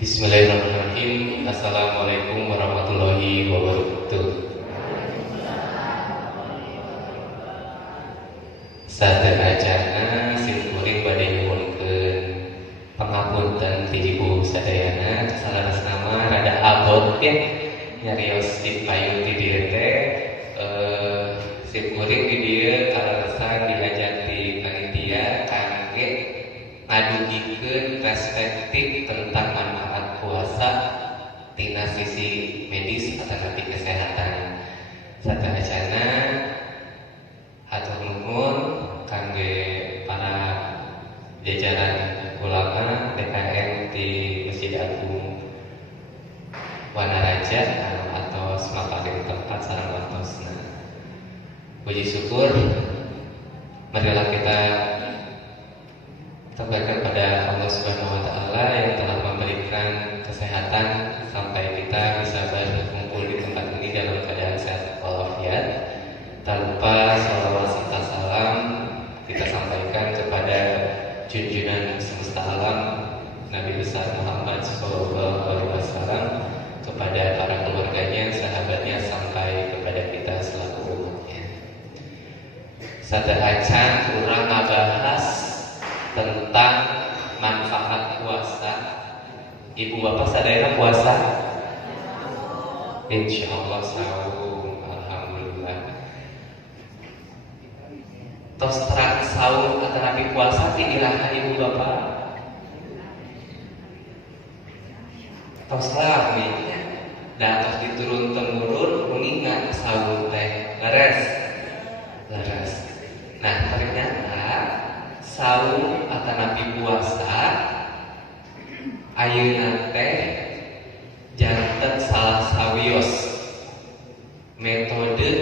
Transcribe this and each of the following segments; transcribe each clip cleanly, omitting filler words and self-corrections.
Bismillahirrahmanirrahim. Assalamualaikum warahmatullahi wabarakatuh. Saderajana simkuring bade nyuwunkeun pangapunten ti ibu sadayana salaras nama rada abot ya nyarios dipayu ti dieu teh simkuring di dieu kalaresan diajak ti panitia kangge ngadugikeun perspektif tentang manfaat puasa tina sisi medis atau nanti kesehatan. Saderajana hatur nuhun kangge para jajaran ulama DKM di Masjid Agung Wanaraja atau semaparing tempat sareng wantosna. Puji syukur marilah kita sampaikan pada Allah Subhanahu wa taala yang telah memberikan kesehatan sampai kita bisa berkumpul di tempat ini dalam keadaan sehat walafiat. Tak lupa salawat serta salam kita sampaikan kepada junjungan semesta alam Nabi besar Muhammad SAW, kepada para keluarganya, sahabatnya, sampai kepada kita selaku umatnya. Sadaacan kurang ngabahas tentang manfaat puasa. Ibu bapak sadayana puasa? Insyaallah saum. Alhamdulillah. Tos terang saum atau nabi puasa iraha ibu bapak? Tos lami. Dan tos diturun temurun kuningan saum teh. Leres. Nah ternyata saum atau nabi puasa ayeuna teh janten salah sawios metode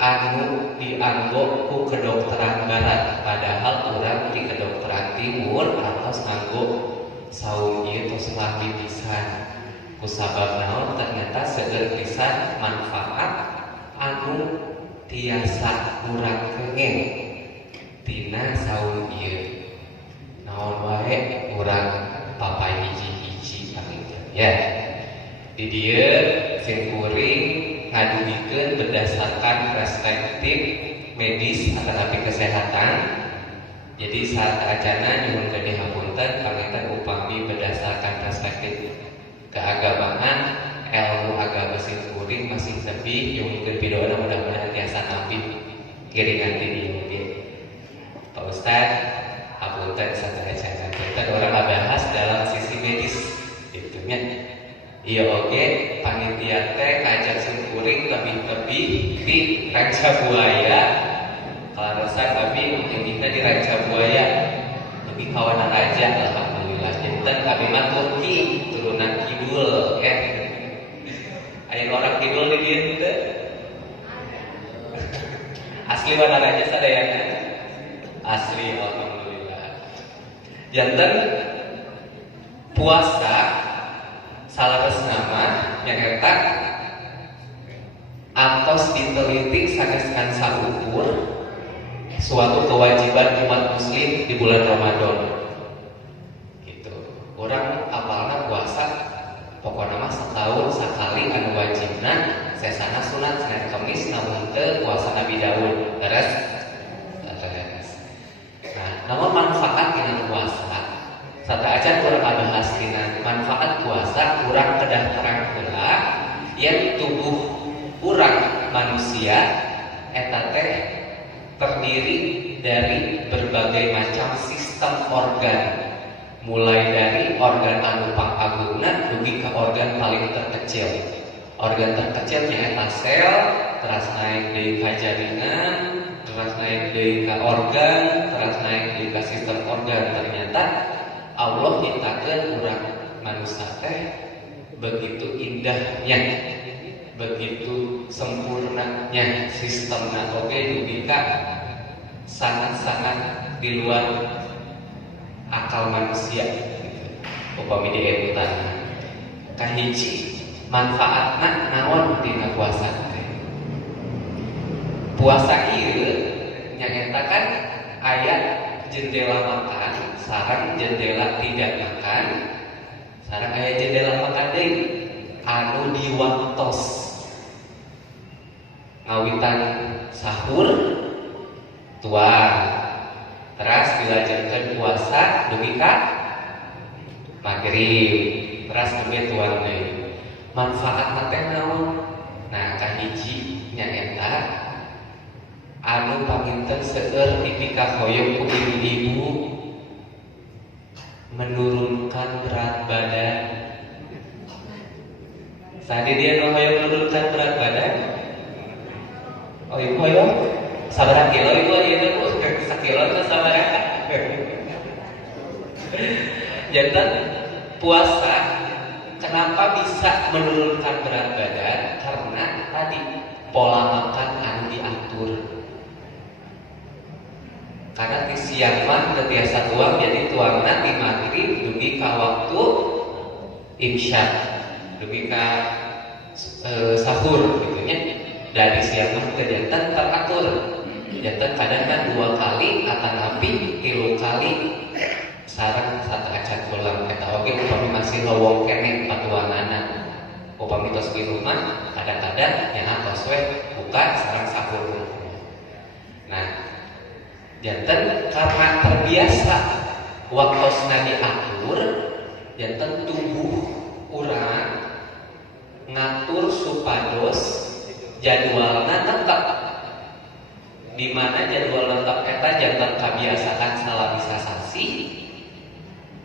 anu dianggo ku kedokteran barat, padahal urang di kedokteran timur atos nganggo saum ieu tos labi pisan. Kusabab naon ternyata seueur pisan manfaat anu tiasa urang kengen tina saum ieu. Naon wae urang papai hiji-hiji pamingkeun ya. Di dieu simkuring ngadugikeun berdasarkan perspektif medis atau nabi kesehatan. Jadi saat acana nyuhun ke dihapunten panginten upami berdasarkan perspektif keagamaan ilmu agama simkuring masih lebih nyuhunkeun pidoana mudah-mudahan tiasa nabi kiringan di dieu. Pak Ustaz, hapunten saderajana kita orang bahas dalam sisi medis gitu nya. Ieu oge panitia teh ngajak simkuring lebih-lebih di Ranca Buaya. Kalaresan abi yang kita di Ranca Buaya lebih kawanan aja alhamdulillah. Janten abi mah Turki turunan kidul ya. Aya orang kidul di dieu teh. Asli Wanaraja sadayana. Asli alhamdulillah. Janten puasa salares nama nyaeta antos diteliti saneskan saukur suatu kewajiban umat muslim di bulan Ramadan. Gitu. Orang apalna puasa pokokna mah setahun sakali anu wajibna sesana sunat Senin Kamis namun teu puasa Nabi Daud. Terus namun manfaat dengan puasa satu aja kurang bahas dengan manfaat puasa kurang kedah terang heula yang tubuh kurang manusia eta teh terdiri dari berbagai macam sistem organ, mulai dari organ anu pangagungna dugi ke organ paling terkecil. Organ terkecilnya eta sel, terus naik deui ka jaringan, terus naik deui ka organ, terus naik deui ka sistem organ. Ternyata Allah nyiptakeun urang manusia teh begitu indahnya, begitu sempurnanya sistemna oge dugi ka sangat-sangat di luar akal manusia. Upami diebutan kahiji manfaatna naon tina puasa teh. Puasa ieu nyaeta kan aya jendela makan sareng jendela tidak makan Sareng aya jendela makan deui anu diwaktos ngawitan sahur tuang teras dilanjutkan puasa dugi ka maghrib teras dugi tuang deui manfaatna teh naon. Nah kahiji nyaeta anu paminten seueur tipika hoyong ku ibu-ibu menurunkan berat badan. Sadi dia nu hoyong menurunkan berat badan. Oh ibu hoyong sabaraha kilo ibu ieu Bu? Sakilo teh sabaraha? Janten puasa kenapa bisa menurunkan berat badan? Karena tadi pola makan anu diatur. Karena di siang mah tetiasa tuang, jadi tuangna di maghrib dugi ka waktu imsya, dugi ka sahur gitu nya. Dari siang mah teh janten teratur. Janten kadang kan 2 kali atanapi 3 kali sareng satu acan pulang eta oge upami masih lowong keneh patuanana. Upami tos di rumah kadang-kadang nyaha tos we buka sareng sahur. Nah, janten karena terbiasa waktosna diatur, janten tubuh urang ngatur supados jadwalna tetep. Di mana jadwal tetep eta janten kabiasaan salabisa sasi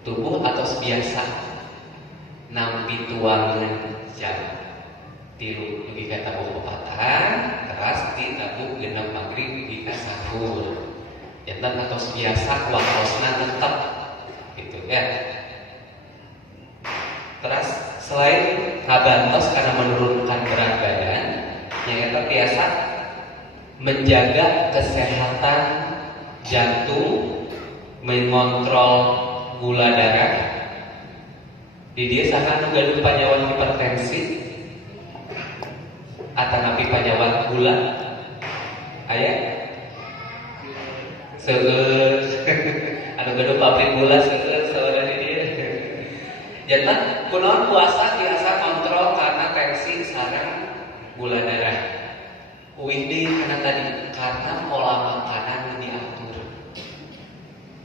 tubuh atos biasa nampi tuangan jam 3 dugi ka tabuh pepatan teras di tabuh genep maghrib dugi ka sahur. Janten atos biasa waktosna tetep gitu ya. Terus selain ngabantos karena menurunkan berat badan, nyaeta biasa menjaga kesehatan jantung, mengontrol gula darah. Di dia saha nu gaduh panyawan hipertensi atanapi panyawan gula aya seueur anu gaduh pabrik gula seueur saudara di dia. Janten kunaon puasa biasa kontrol karena tensi sareng gula darah. Uindi karena tadi karena pola makanan diatur.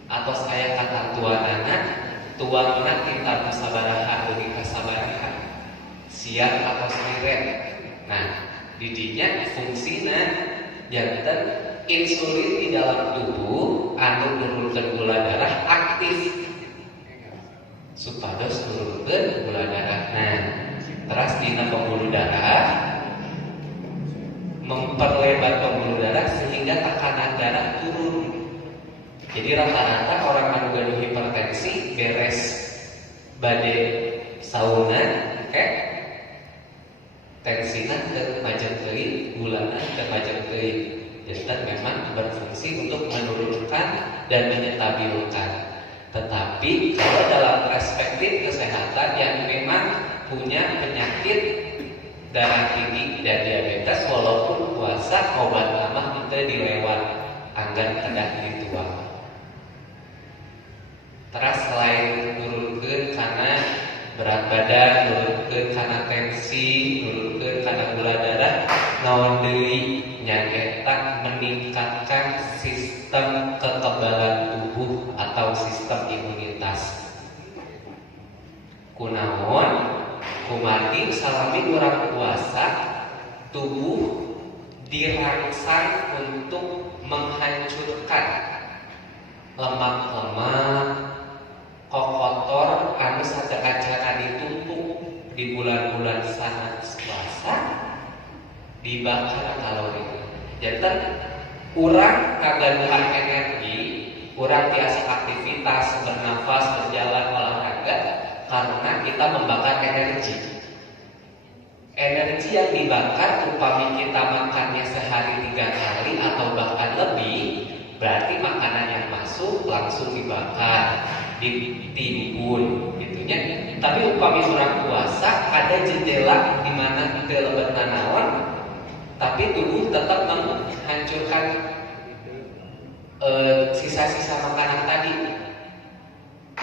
Atau saya kata tuanana, tuanna tingkat sabaraha dugi ka sabaraha. Siang atau sore. Nah, didinya fungsina janten insulin di dalam tubuh anu nurunkeun gula darah aktif. Supados nurunkeun gula darah. Nah, teras dina pembuluh darah memperlebar pembuluh darah sehingga tekanan darah turun. Jadi rata-rata orang anu gaduh hipertensi beres bade sauna tensina teu majeng teuing, gulana teu majeng teuing. Jadi memang berfungsi untuk menurunkan dan menstabilkan. Tetapi kalau dalam perspektif kesehatan yang memang punya penyakit darah tinggi dan diabetes, walaupun puasa obat mah kita dilewat anggar kedah dituang. Terus selain nurunkeun karena berat badan, nurunkeun karena tensi, nurunkeun karena gula darah, naon deui nyaeta meningkatkan sistem kekebalan tubuh atau sistem imunitas. Kunaon? Kumargi salami urang puasa, tubuh dirangsang untuk menghancurkan lemak-lemak kokotor anu saja ditumpuk di bulan-bulan sangat puasa dibakar kalori. Janten urang kagaduhan energi, urang tiasa aktivitas bernafas, berjalan, olahraga karena kita membakar energi. Energi yang dibakar upami kita makannya sehari 3 kali atau bahkan lebih, berarti makanan yang masuk langsung dibakar, ditimbun gitunya. Tapi upami orang puasa ada jendela di mana teu lebetna naon, tapi tubuh tetap menghancurkan sisa-sisa makanan tadi.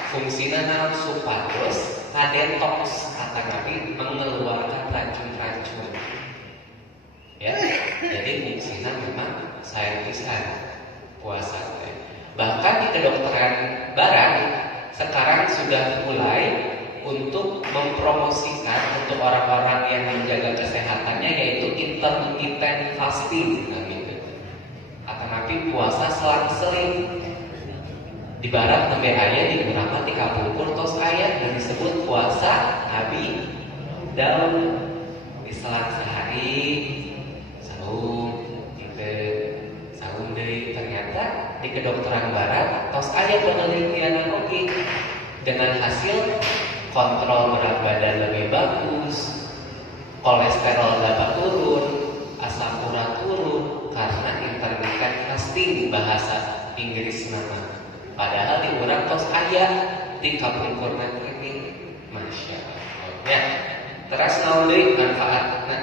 Fungsina naon supados kadetoks, kata Nabi, mengeluarkan racun-racun. Ya, jadi fungsinya memang saintisan puasa. Bahkan di kedokteran barat sekarang sudah mulai untuk mempromosikan untuk orang-orang yang menjaga kesehatannya, yaitu intermittent fasting. Nah, gitu. Kata Nabi, puasa selang-seling. Di barat nembe aya di urang mah 30 tos aya dan disebut puasa Nabi Daud. Di selang sehari saum deui. Ternyata di kedokteran barat tos aya penelitian oge dengan hasil kontrol berat badan lebih bagus, kolesterol dapat turun, asam urat turun karena intermittent fasting bahasa Inggris nama. Padahal di urang tos aya di kapungkurna ini, masya Allah. Ya, terus naon deui manfaatna?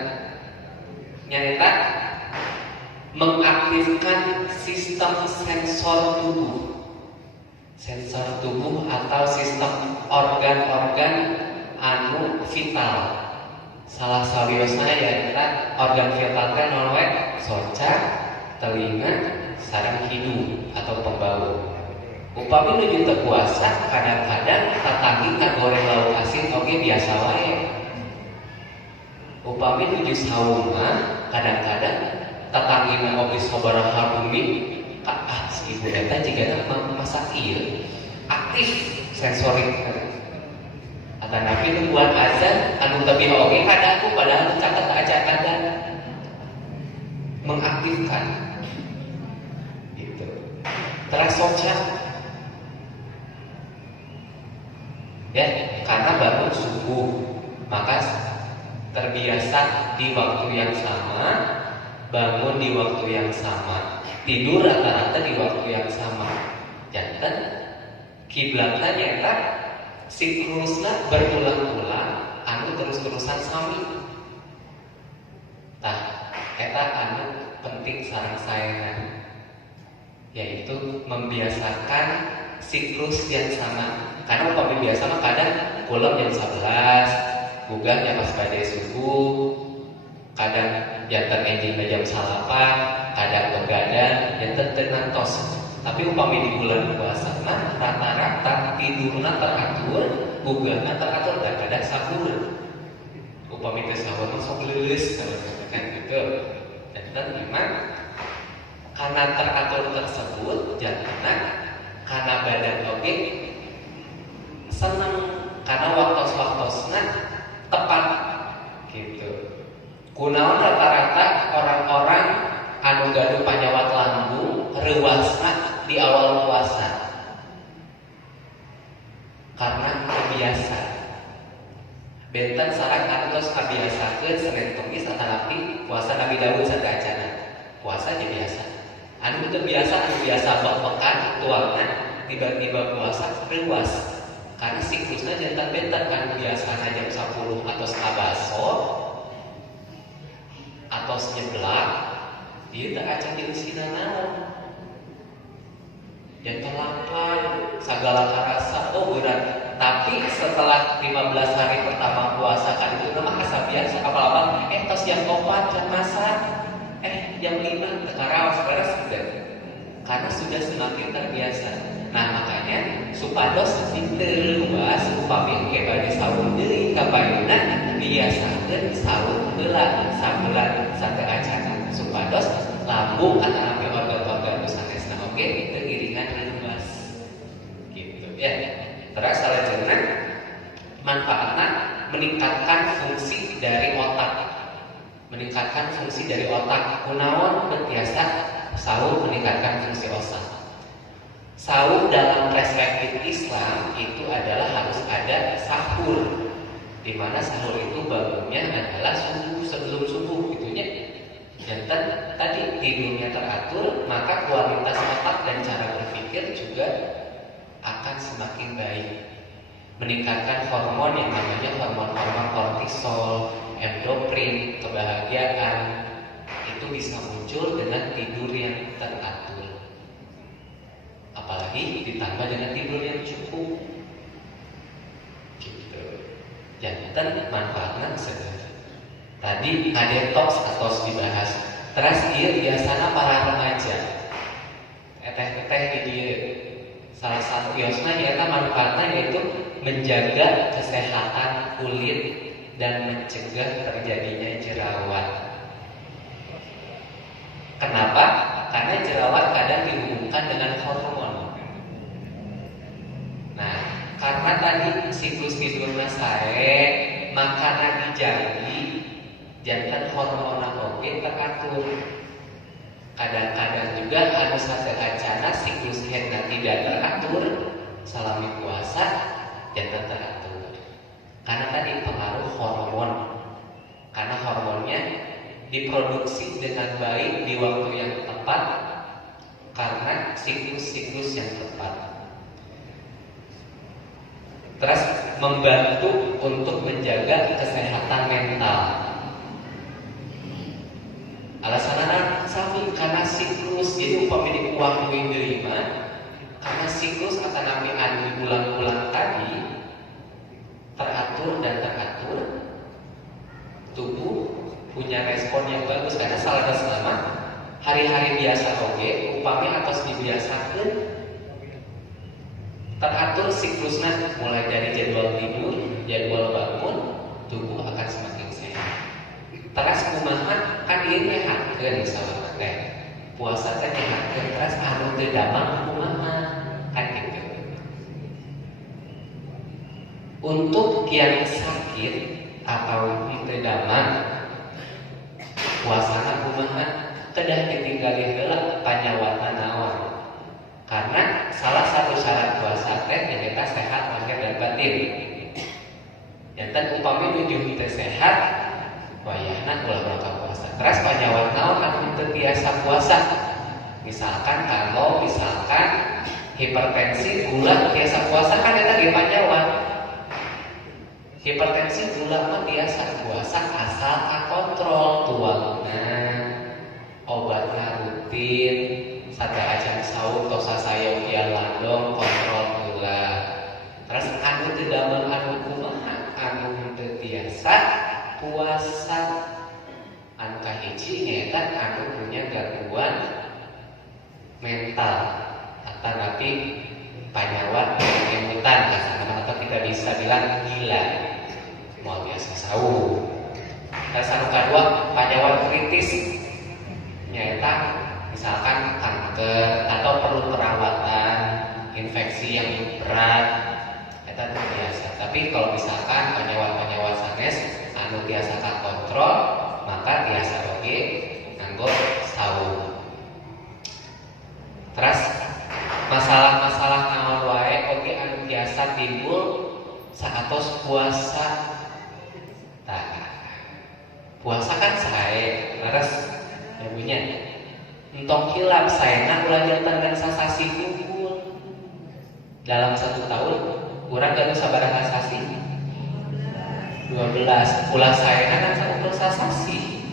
Nyata mengaktifkan sistem sensor tubuh. Sensor tubuh atau sistem organ-organ anu vital. Salah sawiosna ya organ vital teh naon we? Soca, telinga, sareng hidung atau pembau. Upami nuju teu puasa, kadang-kadang tatanggi ngagoreng lauk asin oge biasa wae. Upami nuju saum mah kadang-kadang tatanggina oge sabaraha bumi, si ibu eta jigana masak ieu aktif sensorik. Kata Nabi nu buat azan anu teu biha oge kadaku padahal caket aja ada mengaktifkan gitu. Terasoca ya, karena bangun subuh maka terbiasa di waktu yang sama, bangun di waktu yang sama, tidur rata-rata di waktu yang sama. Janten kiblatna nyata siklusna berulang-ulang anu terus-terusan sami. Tah eta anu penting sareng saena, yaitu membiasakan siklus yang sama. Karena upami biasa mah kadang pulang jam 11, gugahnya pas badai subuh, kadang jantan enjing jam 8, kadang begadang, jantan teu nantos. Tapi upami di bulan puasa mah rata-rata tidurna teratur, gugahna teratur dan kadang sahur. Upami teh sahur mah sok leuleus kan gitu. Dan memang karena teratur tersebut jadinya karena badan oge senang karena waktu-waktuna tepat gitu. Kunaon rata-rata orang-orang anu gaduh panyawat lambung reuasna di awal puasa karena kebiasa. Benten sareng anu tos kabiasakeun Senin Kemis atanapi puasa Nabi Daud sadacana. Puasa jadi biasa. Anu teu biasa, anu biasa bek-bekan tuangna tiba-tiba puasa reuas. Karena siklusnya jantan benten kan biasanya jam 10 atau kabaso atau nyeblak dia tak acan jeung sina naon jantan lapar sagala karasa oh berat. Tapi setelah 15 hari pertama puasa kan itu nama asa biasa apalagi tos jam 4 jam masak jam 5 tekaraos beres sudah karena sudah semakin terbiasa. Nah makanya supados teu luas upami engke bade saur deui kabayuna biasakeun saur heula sabulan sampai acan supados lambung atanapi organ-organ sanesna oge teu giringan luas gitu ya. Terus salajengna manfaatna meningkatkan fungsi dari otak. Meningkatkan fungsi dari otak. Kunaon biasa saur meningkatkan fungsi otak. Saur dalam perspektif Islam itu adalah harus ada sahur, di mana sahur itu bangunnya adalah sebelum subuh gitunya. Jantan tadi tidurnya teratur, maka kualitas otak dan cara berpikir juga akan semakin baik. Meningkatkan hormon yang namanya hormon-hormon kortisol, endorfin, kebahagiaan itu bisa muncul dengan tidur yang teratur. Apalagi ditambah dengan tidur yang cukup. gitu. Jantan manfaatna sebenarnya. Tadi detox atau dibahas. Terus ieu biasana para remaja. Teh di dieu salah satu kiosna eta manfaatna yaitu menjaga kesehatan kulit dan mencegah terjadinya jerawat. Kenapa? Karena jerawat kadang dihubungkan dengan hormon. Nah, karena tadi siklus tidurna sae, makanan dijagi, jantan hormona oge teratur. Kadang-kadang juga anu saseacana siklus henna tidak teratur, salami puasa jantan teratur. Karena tadi pengaruh hormon. Karena hormonnya diproduksi dengan baik di waktu yang tepat karena siklus-siklus yang tepat. Terus membantu untuk menjaga kesehatan mental. Alasanana sami karena siklus jadi upami dikuah deui mah karena siklus akan nabi anu di bulan-bulan tadi teratur dan teratur, tubuh punya respon yang bagus karena salah selama hari-hari biasa oge upami atos dibiasakeun teratur siklusnya mulai dari jadwal tidur, jadwal bangun, tubuh akan semakin sehat. Teras kumaha kan ieu nyehatkeun misalnya teh. Puasa teh nyehatkeun teras anu teu damang kumaha kan gitu. Untuk yang sakit atau teu damang puasana kumaha kedah ditinggali heula panyawatna naon. Karena salah satu syarat puasa teh nyaeta sehat lahir dan batin. Jantan upami nuju teu sehat wayahna ulah bakal puasa. Terus panyawat naon anu teu biasa puasa. Misalkan hipertensi, gula biasa puasa kan eta ge panyawat. Hipertensi gula mah biasa puasa asal kakontrol tuangna. Obatna rutin, sadaacan saur tos sasayong ieu landong kontrol gula. Terus anu teu damel anu kumaha anu teu biasa puasa anu kahiji nyaeta anu punya gangguan mental atau napi panyawat kemutan atau kita bisa bilang gila mau biasa sahur. Terus anu kedua panyawat kritis nyaeta misalkan kanker atau perlu perawatan infeksi yang berat eta teu biasa. Tapi kalau misalkan panyawat sanes anu biasa kontrol maka biasa oge nganggo sahur. Terus masalah-masalah naon wae oge anu biasa timbul saatos puasa. Tah, puasa kan sae, terus nyamunya entong hilap saena ulah jantan dan sasasi kumpul. Dalam 1 tahun urang gak sabaraha sasi? 12. Ulah saena kan saungkeul sasasi.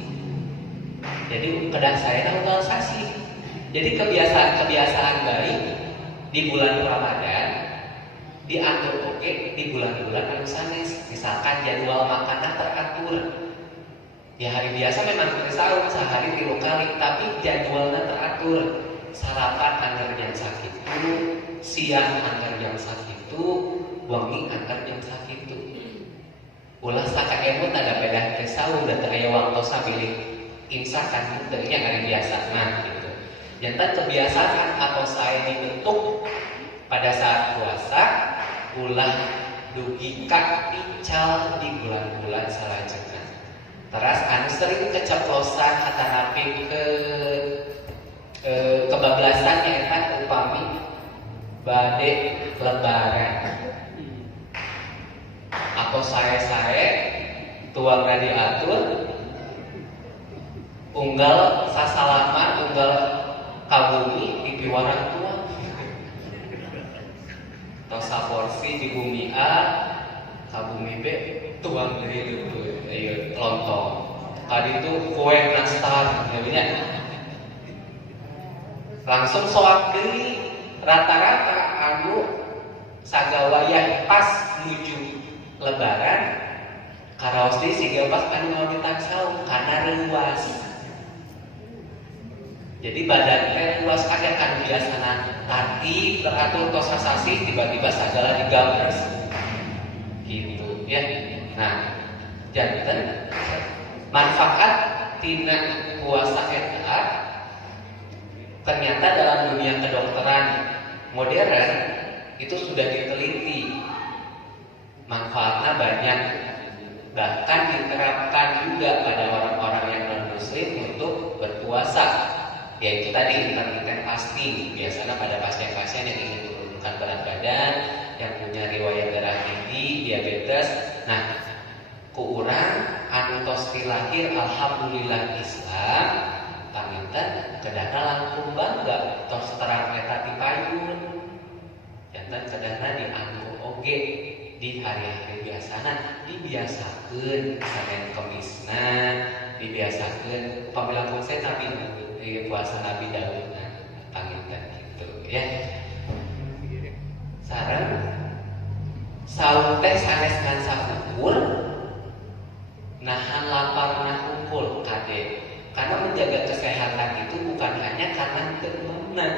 Jadi kedah saena unggal sasi. Jadi kebiasaan baik di bulan Ramadan diatur oke di bulan-bulan anu sanes. Misalkan jadwal makannya teratur. Ya hari biasa memang sahur sehari 3 kali, tapi jadwalnya teratur. Sarapan anggar jam sakitu, siang anggar jam sakitu, wengi anggar jam sakitu. Ulah sakaemut ada beda ke sahur dan aya waktu sambil imsak kan teu nya hari biasa nah gitu. Jantan kebiasaan atau saya dibentuk pada saat puasa ulah dugi ka pical di bulan-bulan salajengna. Terus anu sering keceplosan atanapi kebablasan nyaeta upami bade lebaran. Atau saya tuangna diatur unggal sasalaman unggal kabumi di piwarang tuang. Atau saporsi di bumi A kabumi B tuang dari itu lontong. Kali itu kue nastar jadinya langsung soak deui rata-rata anu sagawayah pas nuju lebaran karaos deui siga pas anu mau ditaksau karena reuas. Jadi badan luas kaget kan biasana tadi teratur tos sasasi tiba-tiba sagala digambres gitu ya. Nah, janten manfaat tina puasa eta ternyata dalam dunia kedokteran modern itu sudah diteliti manfaatnya banyak, bahkan diterapkan juga pada orang-orang yang non muslim untuk berpuasa. Yaitu tadi intermittent fasting, biasanya pada pasien-pasien yang ingin menurunkan berat badan, yang punya riwayat darah tinggi, diabetes. Nah, ku urang anu tos ti lahir alhamdulillah Islam, paminten kedana langkung bangga tos terang eta ti payun. Janten kedana dianggo oge di hari-hari biasana dibiasakeun Senin Kemisna, dibiasakeun upami langkung saya tapi puasa Nabi Daud panginten gitu ya. Sareng saum teh sanes ngan sahukur nahan lapar nah kumpul kade. Karena menjaga kesehatan itu bukan hanya karena temenan,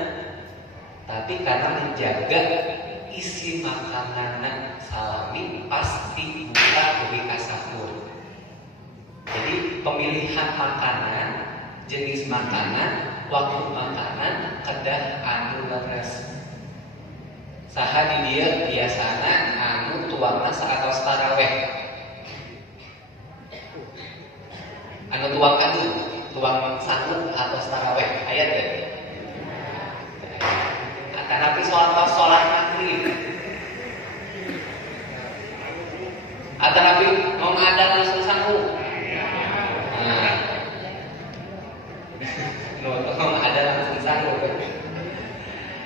tapi karena menjaga isi makanan salami pasti buka beri kasahur. Jadi pemilihan makanan, jenis makanan, waktu makanan kedah anu leres. Saha di dia biasana anu tuangna saatos taraweh. Anu tuang sanggup atau taraweh ayat deh. Tanapi sholat maghrib. Tanapi mau ada langsung sanggup. Mau ada langsung sanggup.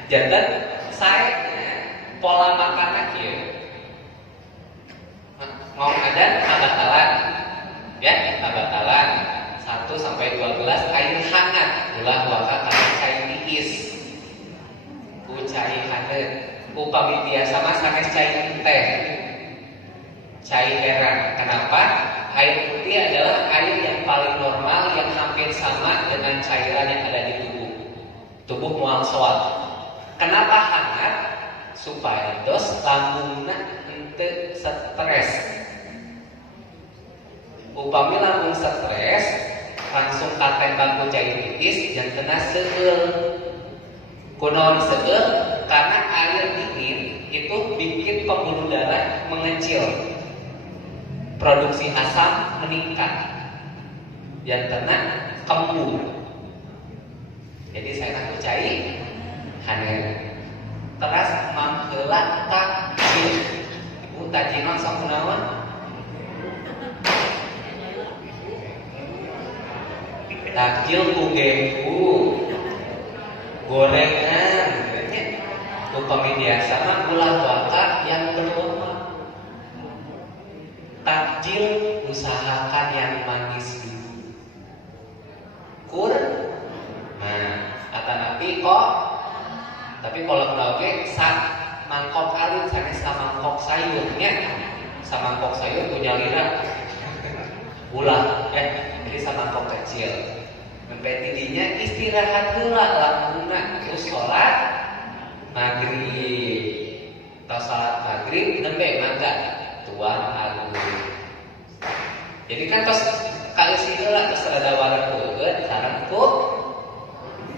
Jantan saya pola makannya kieu. Mau ada abatalan. Ya, abatalan 1 sampai 2 gelas air hangat, ulah waka kana cai tiis. Ku cai hangat. Upami biasa mah sanes cai teh. Cai heran. Kenapa? Air putih adalah air yang paling normal yang hampir sama dengan cairan yang ada di tubuh. Tubuh moal soal. Kenapa hangat? Supaya dos lambungna henteu stres. Upami lambung stres, langsung katembang ku cai tiis yang kena segeul. Kunaon segeul? Karena air dingin itu bikin pembuluh darah mengecil. Produksi asam meningkat. Yang kena kembung. Jadi saya nak cai haneun. Teras mangheula takjil. Ibu takjil mah sok kunaon? Takjil ku gembu, gorengan, upami biasa mah ulah baka yang berlemak. Takjil usahakan yang manis dulu. Kur, nah, kata Nabi kok. Tapi kalau oke sak mangkok alit sanes mangkok sayurnya, sama mangkok sayur punya lira. Ulah, jadi sama mangkok kecil. Sampai tidinya istirahat heula lambungna terus sholat maghrib. Tau sholat maghrib nembe mangga tuang agung. Jadi kan tos kali heula tos rada wareukeun sareng ku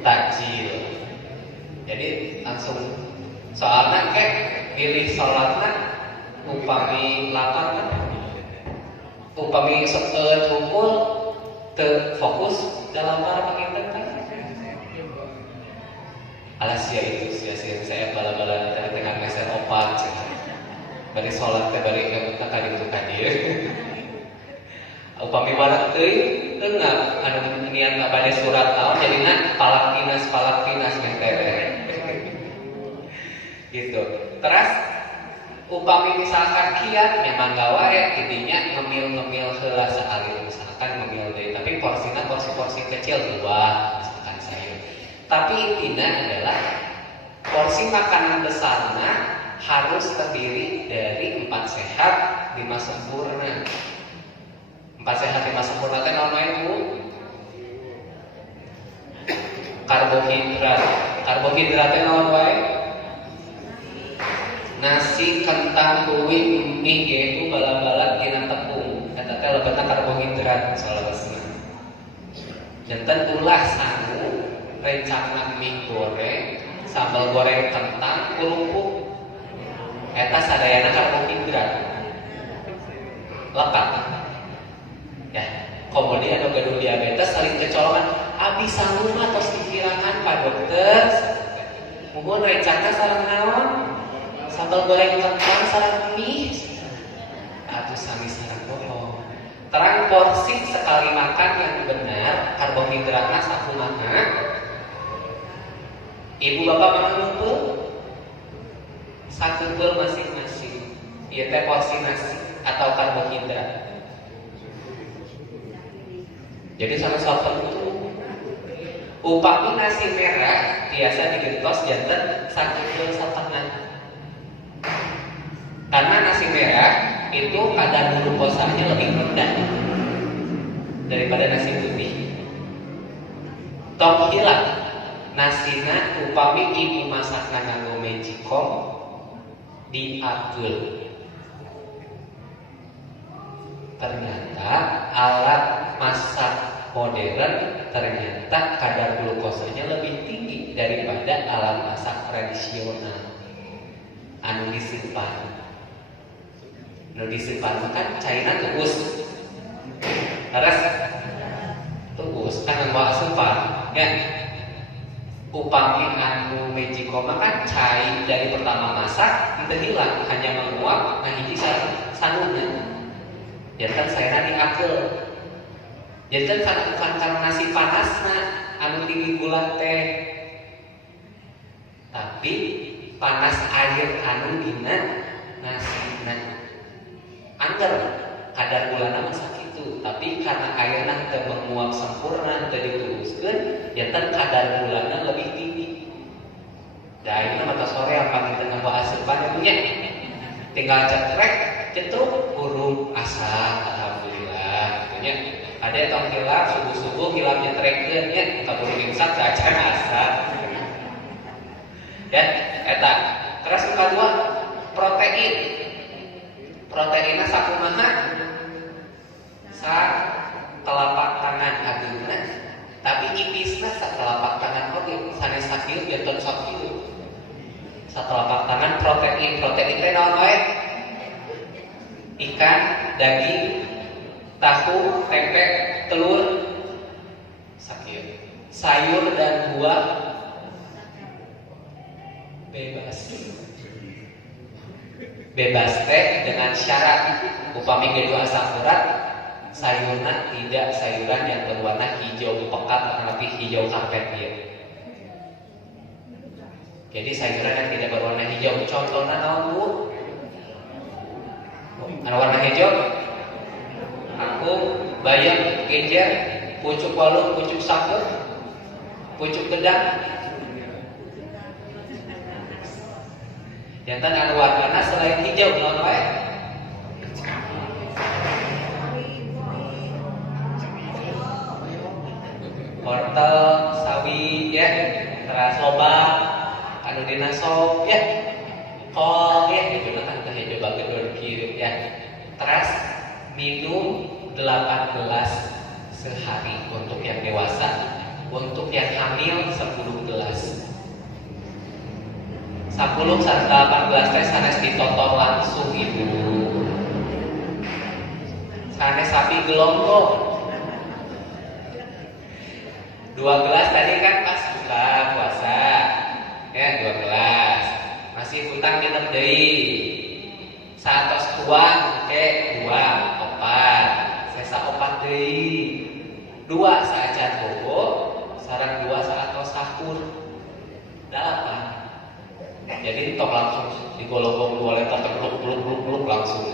takjil. Jadi langsung soalna kek pilih sholatna upami lapar kan. Upami hukum terfokus dalam para penginten kan. Alas ya itu sia-sia saya bala-bala dari tengah meser opat. Bari sholat teh bari ngebuka kadi itu kadieu. Upami wareg teuing teungna anu niat bade surat taun jadina palaktinas mentere. Gitu. Terus upami misalkan kiat memang gawae intinya ngemil heula saalir misalkan ngemil deui tapi porsina porsi kecil dua misalkan sayur. Tapi intinya adalah porsi makanan besarnya harus terdiri dari 4 sehat lima sempurna. 4 sehat 5 sempurna teh naon wae Bu? Karbohidrat. Karbohidrat teh naon wae? Nasi, kentang, uwih, mie itu bala-bala dina tepung. Eta teh lebetna karbohidrat salawasna. Janten ulah sangu rencana mie goreng, sambal goreng kentang, kerupuk. Eta sadayana karbohidrat. Lengkap. Ya, kemudian anu gaduh diabetes saling kecolongan. Abi sangu mah tos dikirangan Pak Dokter. Mumpun rencana sareng naon? Sambal goreng kentang sareng mie. Atuh sami sareng bohong. Terang porsi sekali makan yang benar, karbohidratnya sakumaha. Ibu bapak makan ngumpul, satu bel masing-masing. Ieu teh porsi nasi atau karbohidrat. Jadi sama sopan itu. Upami nasi merah biasa digentos janten satu bel setengah. Karena nasi merah itu kadar glukosanya lebih rendah daripada nasi putih. Tong hilang nasina upami ibu masakna nganggo magicom diagel. Ternyata alat masak modern ternyata kadar glukosanya lebih tinggi daripada alat masak tradisional anu disimpan. Nu disimpan kan cairan tegus, terus tegus kan bawa asupan, ya. Upami anu magicom kan cai dari pertama masak itu hilang, hanya menguap, nah ini sanuna. Jantan saya diakel, jantan bukan karena nasi panasna anu tinggi gula teh, tapi panas air anu dina nasina. Angger kadar gulana mah sakitu, tapi karena ayeuna teu menguap sempurna teu dituluskeun, janten kadar gulana lebih tinggi. Da ayeuna mata sore apa kita ngbawa asupan punya. Tinggal cekrek, cetuk burung asal alhamdulillah gitu nya. Ade tong hilap subuh-subuh hilap nyetrekeun nya, ka burung imsak acan asal. Ya, eta. Terus kedua, protein. Proteinnya sakumaha sa telapak tangan ageuna, tapi ipisna sa telapak tangan oge sanes sakieu janten sakieu. Sa telapak tangan protein teh naon wae? Ikan, daging, tahu, tempe, telur, sakieu. Sayur dan buah bebas teh dengan syarat upami gedu asam urat sayurna tidak sayuran yang berwarna hijau pekat tapi hijau karpet dia. Jadi sayuran yang tidak berwarna hijau contohnya naon Bu? Anu warna hijau kangkung, bayam, genjer, pucuk waluh, pucuk sakur, pucuk gedang. Jantan anu warna selain hijau naon wae? Wortel, sawi, ya, teras loba, anu dina sop, ya, kol, ya, gitu kan teh hijau bagedon kieu, ya. Teras minum 8 gelas sehari untuk yang dewasa, untuk yang hamil 10 gelas. 10 sampai 18 teh sanes ditotor langsung Ibu. Sanes sapi gelonggong. 2 gelas tadi kan pas buka puasa. Ya, 2 gelas. Masih hutang minum deui. Satos tuang oke 2, 4. Sesa 4 deui. 2 saacan bobo, sareng 2 saatos sahur. 8. Jadi tok langsung digolong-golong 2 liter terbluk langsung.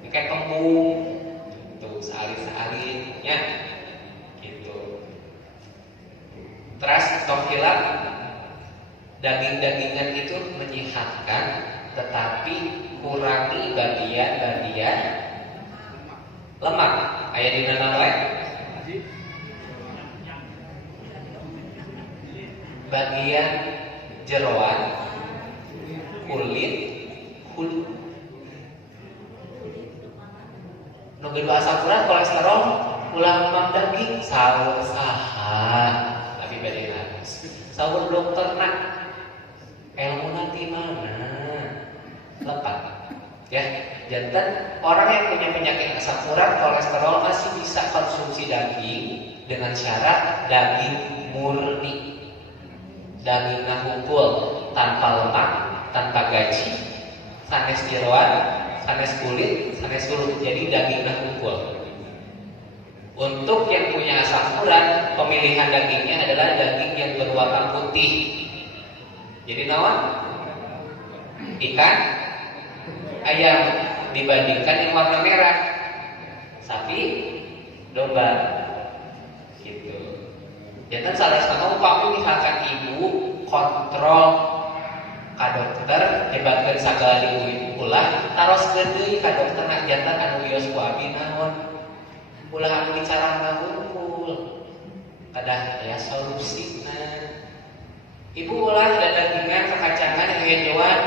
Ini kayak kembung. Tuh seali-seali ya. Gitu. Terus tok hilap daging-dagingan itu menyehatkan tetapi kurangi bagian-bagian lemak. Aya dina naon? Bagian jeroan, kulit, hulu. Nu gedua asam urat kolesterol, ulah lemak daging, saur saha, tapi bade nagus. Saur dokter nak, ilmu nanti mana? Lepat, ya. Jantan orang yang punya penyakit asam urat, kolesterol masih bisa konsumsi daging dengan syarat daging murni, daging hungkul, tanpa lemak, tanpa gaji, sanes jeroan, sanes kulit, sanes hulu, jadi daging hungkul. Untuk yang punya asam urat, pemilihan dagingnya adalah daging yang berwarna putih. Jadi naon? Ikan, ayam dibandingkan yang warna merah, sapi, domba, gitu. Jangan salah sama upami misalkan ibu kontrol ka dokter hebatkeun sagala ibu ulah taroskeun deui ka dokter nak jantan anu wios ku abi naon ulah anu bicara hungkul kadah aya solusina. Ibu ulah ada dagingan kakacangan hejauan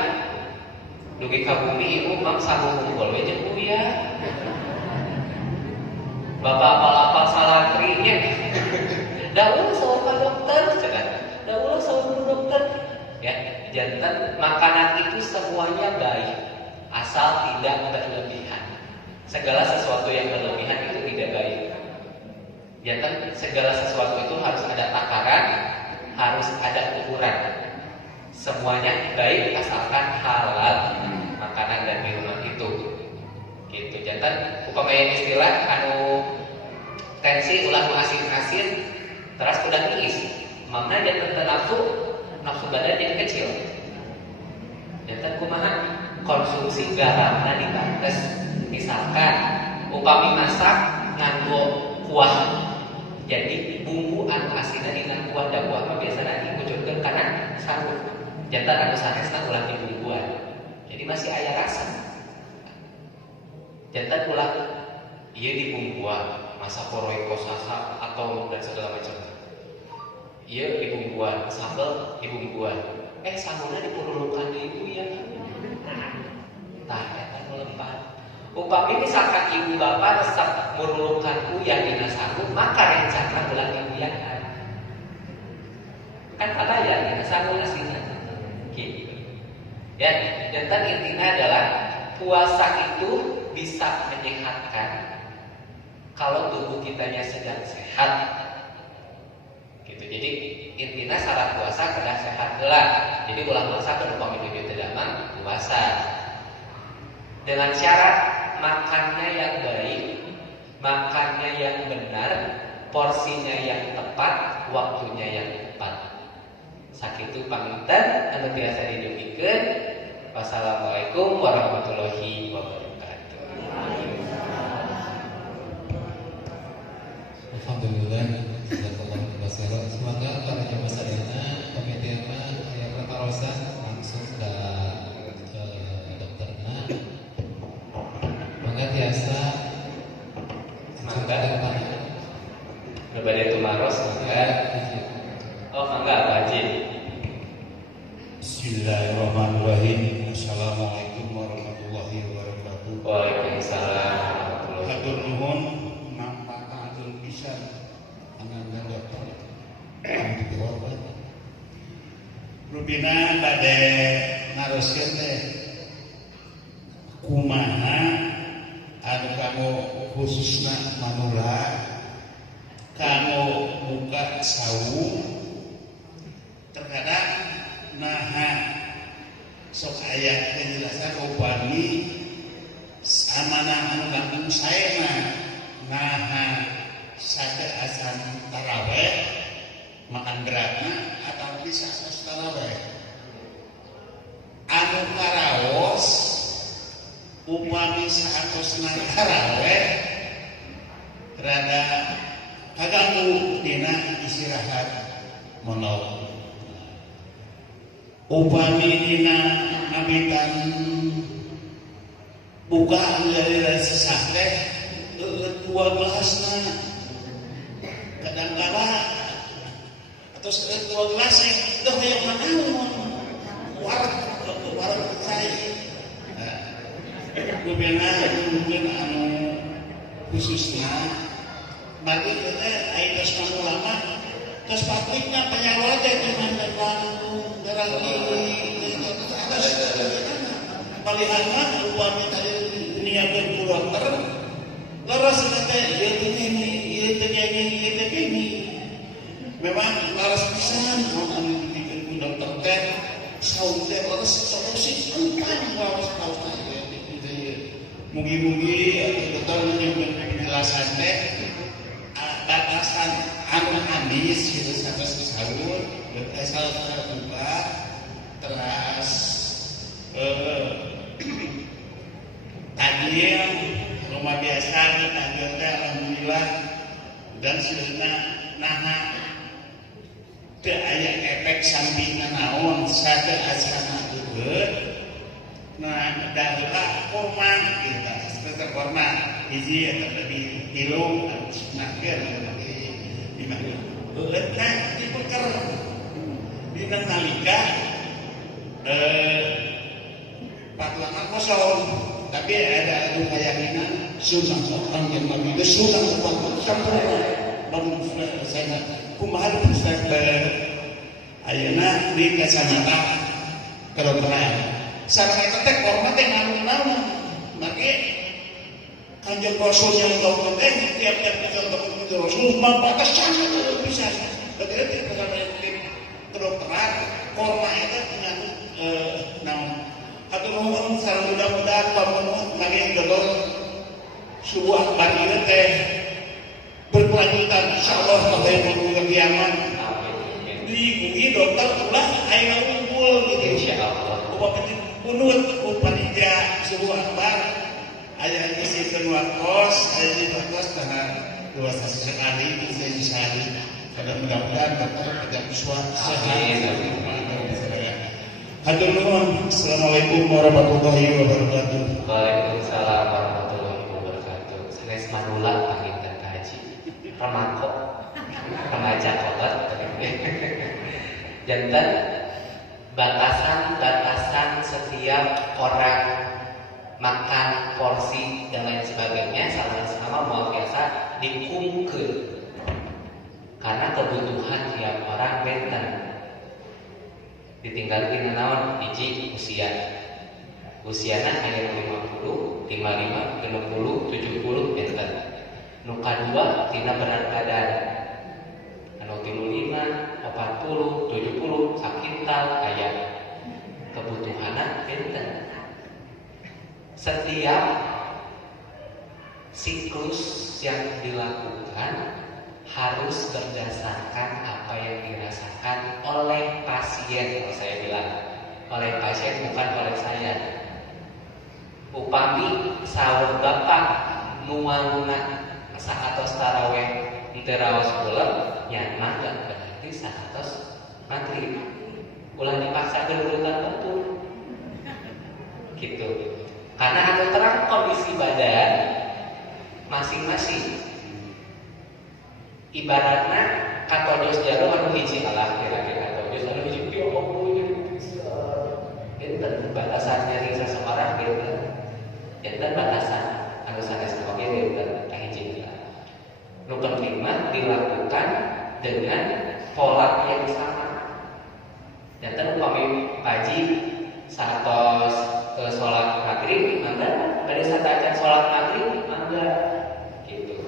dugi ka bumi ibu mam sabu hungkul we jeung kuya. Bapak apal-apal salatrinya daulah saur ka dokter cenah. Daulah saur ka dokter. Ya, jantan makanan itu semuanya baik asal tidak berlebihan. Segala sesuatu yang berlebihan itu tidak baik. Jantan segala sesuatu itu harus ada takaran, harus ada ukuran. Semuanya baik asalkan halal makanan dan minuman itu. Gitu. Jantan upamanya istilah anu tensi ulah asin-asin teras udah niis. Mamna jantan nafsu badan jadi kecil. Jantan kumaha konsumsi garamna dibates. Misalkan upami masak nganggo kuah, jadi bumbu anu asinna dina kuah da kuah mah biasana dikucurkeun kana sarua. Jantan anu sanesna ulah dibumbuan. Jadi masih aya rasa. Jantan ulah ieu dibumbuan, masak poroiko sasa atau dan segala macam. Iya dibumbuan, sambal dibumbuan. Sambelna dipurulukan di ibu ya. Tah eta nu lempat. Upami misalkan ibu bapak resep murulukan uyah dina sanggup, maka rencana bulan ibuyahan. Kan pada ya dina sanggup aslinya. Gitu. Ya, dan intinya adalah puasa itu bisa menyehatkan kalau tubuh kitanya sedang sehat. Gitu. Jadi intinya syarat puasa kedah sehat heula. Jadi ulah puasa kudu pamilu teu damang puasa. Dengan syarat makannya yang baik, makannya yang benar, porsinya yang tepat, waktunya yang tepat. Sakitu paminten anu biasa didugikeun. Wassalamualaikum warahmatullahi wabarakatuh. Alhamdulillah. Semoga para jemaah sadayana pamitiana aya pertarosan langsung ke dokterna. Mangga tiasa mangga ngebade tumaros mangga. Oh mangga Pak Haji. Bismillahirrahmanirrahim. Assalamualaikum warahmatullahi wabarakatuh. Waalaikumsalam warahmatullahi Hatur nuhun nampak adul pisan ananda dokter. Rubina bade ngaroskeun teh kumaha anu kamu khususna manula kamu buka saung terkadang naha sok aya penjelasan upami amanah anu ganggu saena naha sate asam taraweh makan beratna atau bisa tos taraweh anu karaos upami saatosna taraweh rada kaganggu dina istirahat monolog upami dina ngabitan buka dari sesah teh 2 gelas kadang-kala atau 2 gelas itu yang mana warak saya mungkin khususnya bagi kita air lama terus pabriknya penyawa teh dengan Bandung darah atas palihan mah upami tadi dunia dokter laras kata ieu teh ini memang laras pisan anu dipikeun dokter teh saung teh laras solusi engkan laras tahu mugi-mugi dokter menyebut penjelasan teh batasan anu hadis gitu sampai sahur asal terbuka teras takdir rumah biasa takdir teh alhamdulillah dan sudah naha teu aya efek sampingna naon sate asana teu nah dahula kurma gitu seperti kurma hiji atau lebih kilo nakir di mana nah dipeker di nalika patlangan kosong tapi ada keyakinan sunnah orang yang begitu sunnah sampai bangun saya kumaha Ustaz ayeuna di kacamata kedokteran sareng teh hormat teh naon make Kanjeng Rasul yang tahu teh tiap-tiap kita Rasul membatas sangat bisa berarti kedokteran korma itu dengan naon atau nuhun sareng mudah-mudahan pamun mangke gedor subuh akbar ieu teh berkelanjutan insyaallah sampai ke kiamat di dokter ulah aya unggul gitu insyaallah upami punut panitia subuh akbar aya isi kedua kos aya di kos tahan 2 sekali bisa pada mudah-mudahan dokter pada suatu hatur nuhun. Assalamualaikum warahmatullahi wabarakatuh. Waalaikumsalam warahmatullahi wabarakatuh. Sanes manula panginten ka haji. Remako. Remaja kotor. Janten batasan setiap orang makan porsi dan lain sebagainya sama mau biasa dikungkeun. Karena kebutuhan tiap orang benten. Ditinggal tina naon hiji usiana aya 50, 55, 60, 70 benten. Nu kadua tina berat badan. Anu 35, 40, 70 sakintal aya. Kebutuhanna benten. Setiap siklus yang dilakukan harus berdasarkan apa yang dirasakan oleh pasien. Kalau saya bilang oleh pasien bukan oleh saya. Upami sahur bapak nuangna saatos taraweh teu raos keuleum nya mangga berarti saatos maghrib. Ulah dipaksakeun urutan betul. Gitu. Karena anu terang kondisi badan masing-masing. Ibaratnya katojos jarum anu hiji alah kira-kira katojos anu hiji pieu ini bisa. Enten batasannya ring seseorang gitu. Enten batasan anu sanes oge enten ka hiji. Nu penting mah dilakukan dengan pola yang sama. Enten upami paji satos salat maghrib mangga bade satacan salat maghrib mangga gitu.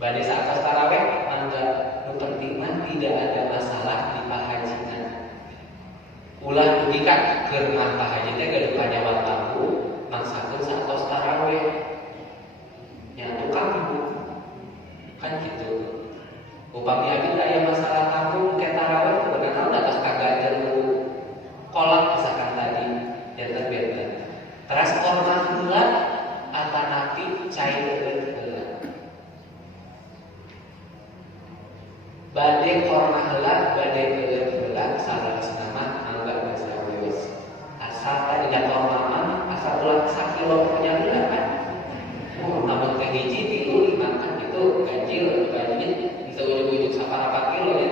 Bade saat tarawih mangga nu penting mah tidak ada masalah di pahajinan. Ulah dugikan keur mah pahaji teh gaduh kanyawat lampu mangsakeun saat tarawih. Nya tukang kan gitu. Upami abi aya masalah kamu ke tarawih beunang dados kagajar kolak misalkan tadi janten benten. Teras korma heula atanapi cair heula. Bade korma heula bade heula salah nama angga geus awis. Asal tadi da korma mah asal sabulan sakilo penyalira kan. Oh, namun teh hiji 3 5 kan itu ganjil gajinya bisa ujug-ujug saparapat kilo ya.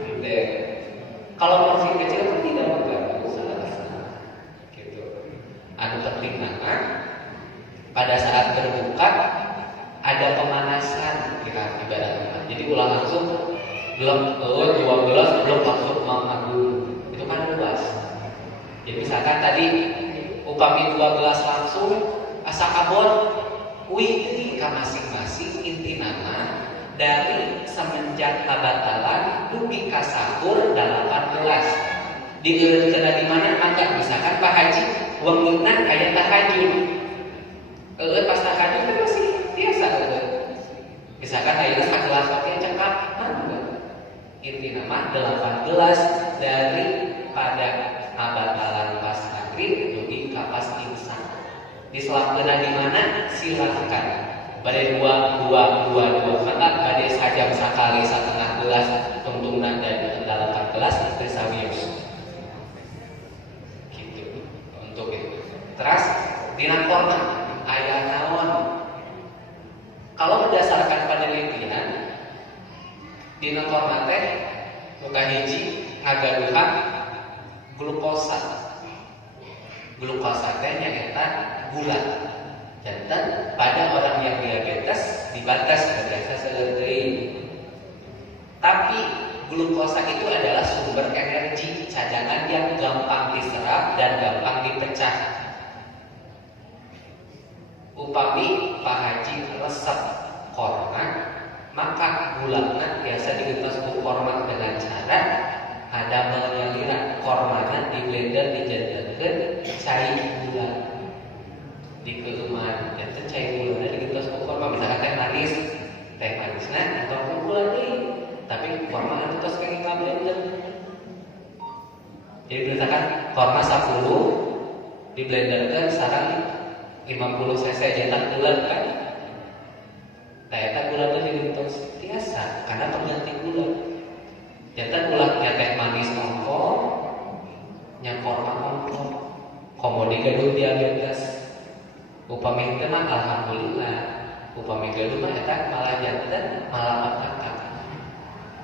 Gitu. Kalau porsi kecil kan tidak mengganggu salah gitu. Anu penting nama pada saat berbuka ada pemanasan kira ibaratnya. Jadi ulah langsung belum 12 belum langsung makan dulu. Itu kan luas. Jadi misalkan tadi upami 2 gelas langsung asa kabor wih ka masing-masing inti nama dari semenjak abatalan dugi ka sahur 8 gelas. Dieureutkeun di mana maka misalkan Pak Haji wengina aya tahajud. Pas tahajud kan masih biasa misalkan ayeuna sagelas oke cekap inti nama 8 gelas daripada abatalan pas maghrib dugi ka pas imsak. Diselapkeun di mana silahkan. Bade 2 maka bade sajam sakali 1/2 gelas tungtungna dan 8 gelas teh sawios. Gitu. Untuk itu. Terus dina korma aya naon? Kalau berdasarkan penelitian dina korma teh buka hiji ngagaduhan glukosa. Glukosa teh nyaeta gula. Dan pada orang yang diabetes dibatas biasa seeueuh. Tapi glukosa itu adalah sumber energi cadangan yang gampang diserap dan gampang dipecah. Upami Pak Haji resep korma, maka gulana biasa digetos ku korma dengan cara ada menyalira kormana di blender dijadikan cai gula dikeuman dan cai gula digetos ku korma misalkan teh manisna atau gula deui tapi korma digetos ke blender. Jadi misalkan korma 10 di blenderkeun sareng 50 cc cetak gula kan. Eta gula teh digetos tiasa karena pengganti gula. Jantan gula teh manis ongko, nya korma ongko. Komodi gaduh diabetes. Upami teh mah alhamdulillah. Upami gaduh mah eta malah jantan malah makaka.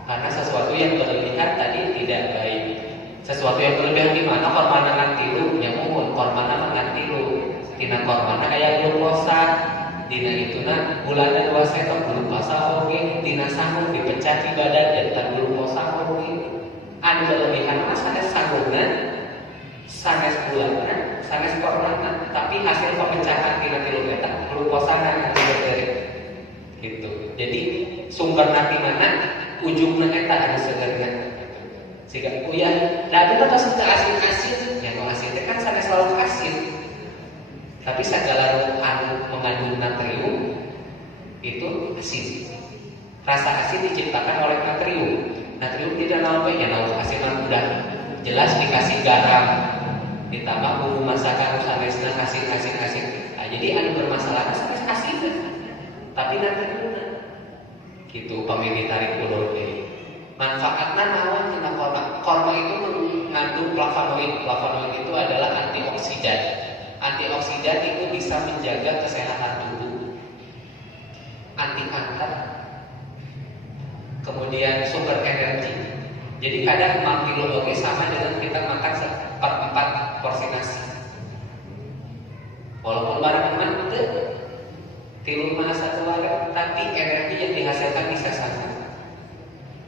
Karena sesuatu yang berlebihan tadi tidak baik. Sesuatu yang berlebihan di mana kormana ngan tilu, nya muhun kormana ngan tilu. Tina kormana aya glukosa. Dina ituna gulana 2 sendok glukosa oge, dina sahur dipecah di badan dan glukosa oge. Anu berlebihan mah sanes sahurna, sanes gulana, sanes kormana, tapi hasil pemecahan tina tilu eta glukosana anu beureut. Gitu. Jadi sumber nanti mana ujungna eta anu segerna. Siga kuyah, da eta tos teu asin-asin, ya nu asin teh kan sanes lauk asin. Tapi segala anu mengandung natrium itu asin. Rasa asin diciptakan oleh natrium. Natrium tidak naon ya naon asin udah jelas dikasih garam ditambah bumbu masakan sanesna asin. Nah, jadi anu bermasalah sanes asin. Tapi natriumna gitu pamili tarik ulur deui. Manfaatna naon tina korma? Korma itu mengandung flavonoid. Flavonoid itu adalah antioksidan. Antioksidan itu bisa menjaga kesehatan tubuh, anti kanker, kemudian sumber energi. Jadi kadang makan oke sama dengan kita makan 4 porsi nasi. Walaupun barang itu tilu lima satu wadah, tapi energi yang dihasilkan bisa sama.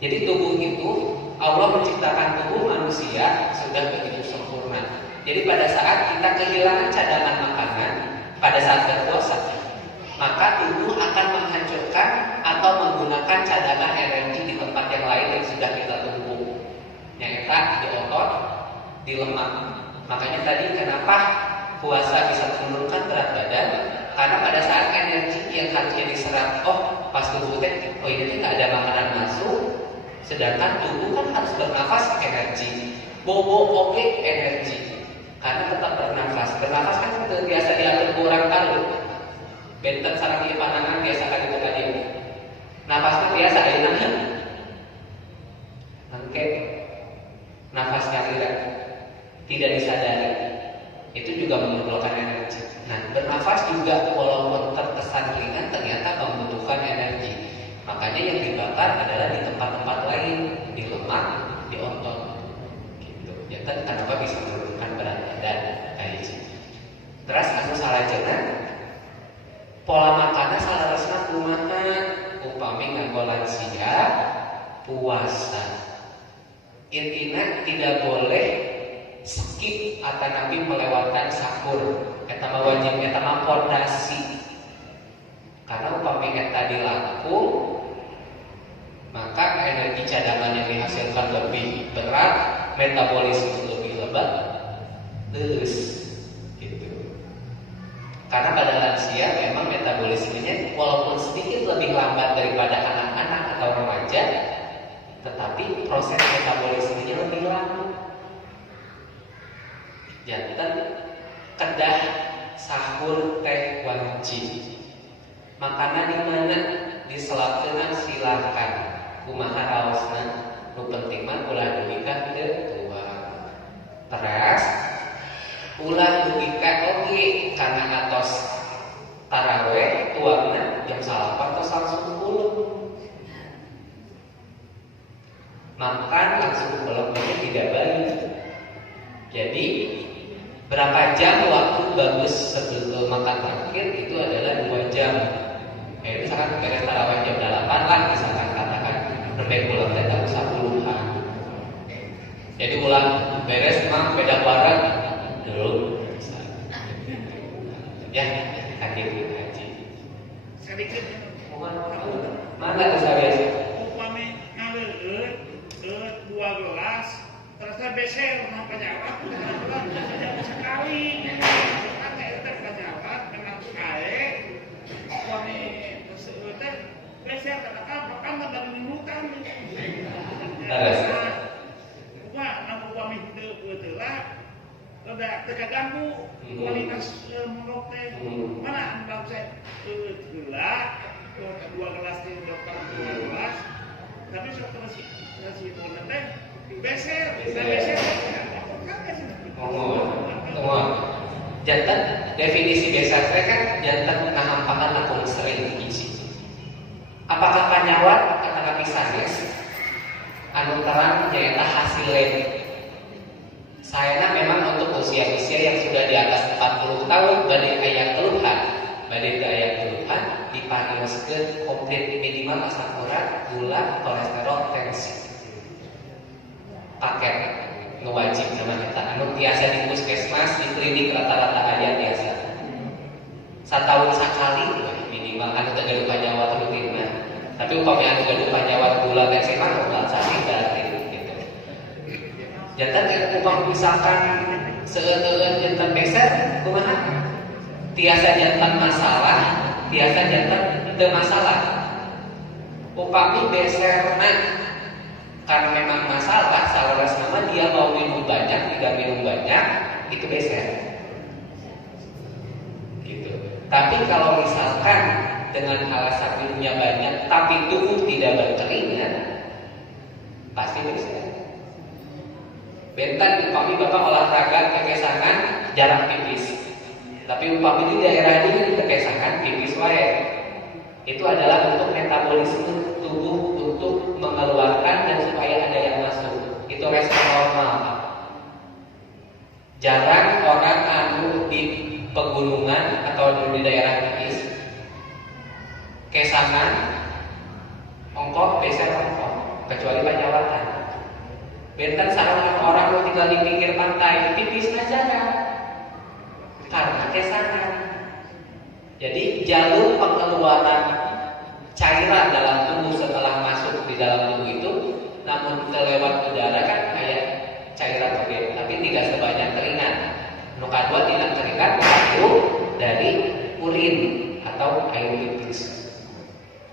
Jadi tubuh itu Allah menciptakan tubuh manusia sudah begitu sempurna. Jadi pada saat kita kehilangan cadangan makanan pada saat berpuasa, maka tubuh akan menghancurkan atau menggunakan cadangan energi di tempat yang lain yang sudah kita tumbuk. Yang di otot, di lemak. Makanya tadi kenapa puasa bisa menurunkan berat badan? Karena pada saat energi yang harusnya diserap, pas tubuh ini nggak ada makanan masuk, sedangkan tubuh kan harus bernafas energi, bobo oke energi. Karena tetap bernafas. Bernafas kan biasa diatur kurang kali. Benten sarang di panangan biasa kali itu tadi. Nafasnya biasa ayeuna. Angke nafasnya tidak disadari. Itu juga mengumpulkan energi. juga walaupun terkesan ringan ternyata membutuhkan energi. Makanya yang dibakar adalah di tempat-tempat lain, di lemak, di otot. Gitu. Ya kan kenapa bisa menurunkan berat badan kayak gitu. Terus anu salajengna pola makannya salaresna kumaha? Upami nganggo lansia puasa. Intinya tidak boleh skip atau nabi melewatkan sahur. Eta mah wajib, eta mah pondasi. Karena upami eta dilaku, maka energi cadangan yang dihasilkan lebih berat, metabolisme lebih lebat, terus gitu. Karena pada lansia memang metabolismenya walaupun sedikit lebih lambat daripada anak-anak atau remaja, tetapi proses metabolismenya lebih lama. Jantan kedah sahur teh wajib. Makanan di mana diselapkeun silakan. Kumaha raosna nu penting mah ulah dugikeun teu tuang. Teras ulah dugikeun oge kana atos taraweh tuangna jam 9 atau 10. Makan langsung belum-belum tidak balik. Jadi berapa jam waktu bagus sebelum makan terakhir itu adalah 2 jam. Misalkan beres tarawih jam 8 lah, misalkan katakan sampai pulang datang 10-an. Jadi ulang beres mah beda barat dulu. Ya, hadir haji. Sedikit mana saya? upami ngaleueut 2 gelas terus beser mah pejabat sekali. Kan eta pejabat kenal kae upami seueur teh beser katakan makan dan minutan. Terus upami hideup teulah rada terganggu kualitas monok teh. Mana anu saya gula 2 gelas teh dokter 2 gelas tapi setelah si monok teh beser. Jantan definisi beser teh kan jantan ngahampakan langkung sering diisi. Apakah panyawat kata pisanes anu terang nyaeta hasilnya? Sayana memang untuk usia-usia yang sudah di atas 40 tahun badai aya keluhan, dipangioskeun komplit minimal asam urat, gula, kolesterol, tensi. Paket nu wajib nama kita. Anu biasa di puskesmas, di klinik rata-rata aya biasa. Satahun sakali minimal anu teu gaduh panyawat rutin mah. Tapi upami anu gaduh panyawat gula tensi mah ulah sakit gitu. Jantan upami misalkan seueur jantan beser kumaha? Tiasa jantan masalah, tiasa jantan teu masalah. Upami beserna karena memang masalah, salah sama dia mau minum banyak, tidak minum banyak, itu beser. Gitu. Tapi kalau misalkan dengan alasan minumnya banyak, tapi tubuh tidak berkeringat, pasti beser. Bentar upami bapak olahraga kekesangan, jarang pipis. Tapi upami di daerah ini kekesangan, pipis wae. Itu adalah untuk metabolisme tubuh untuk mengeluarkan dan supaya ada yang masuk. Itu respon normal. Jarang orang anu di pegunungan atau di daerah pipis kesangan ongkok beser ongkok kecuali panyawatan. Bentar sarang orang yang tinggal di pinggir pantai pipisnya jarang karena kesangan. Jadi jalur pengeluaran cairan dalam tubuh setelah masuk di dalam tubuh itu, namun kelewat udara kan kayak cairan oke, tapi tidak sebanyak keringat. Nu kadua tidak keringat itu dari urin atau air pipis.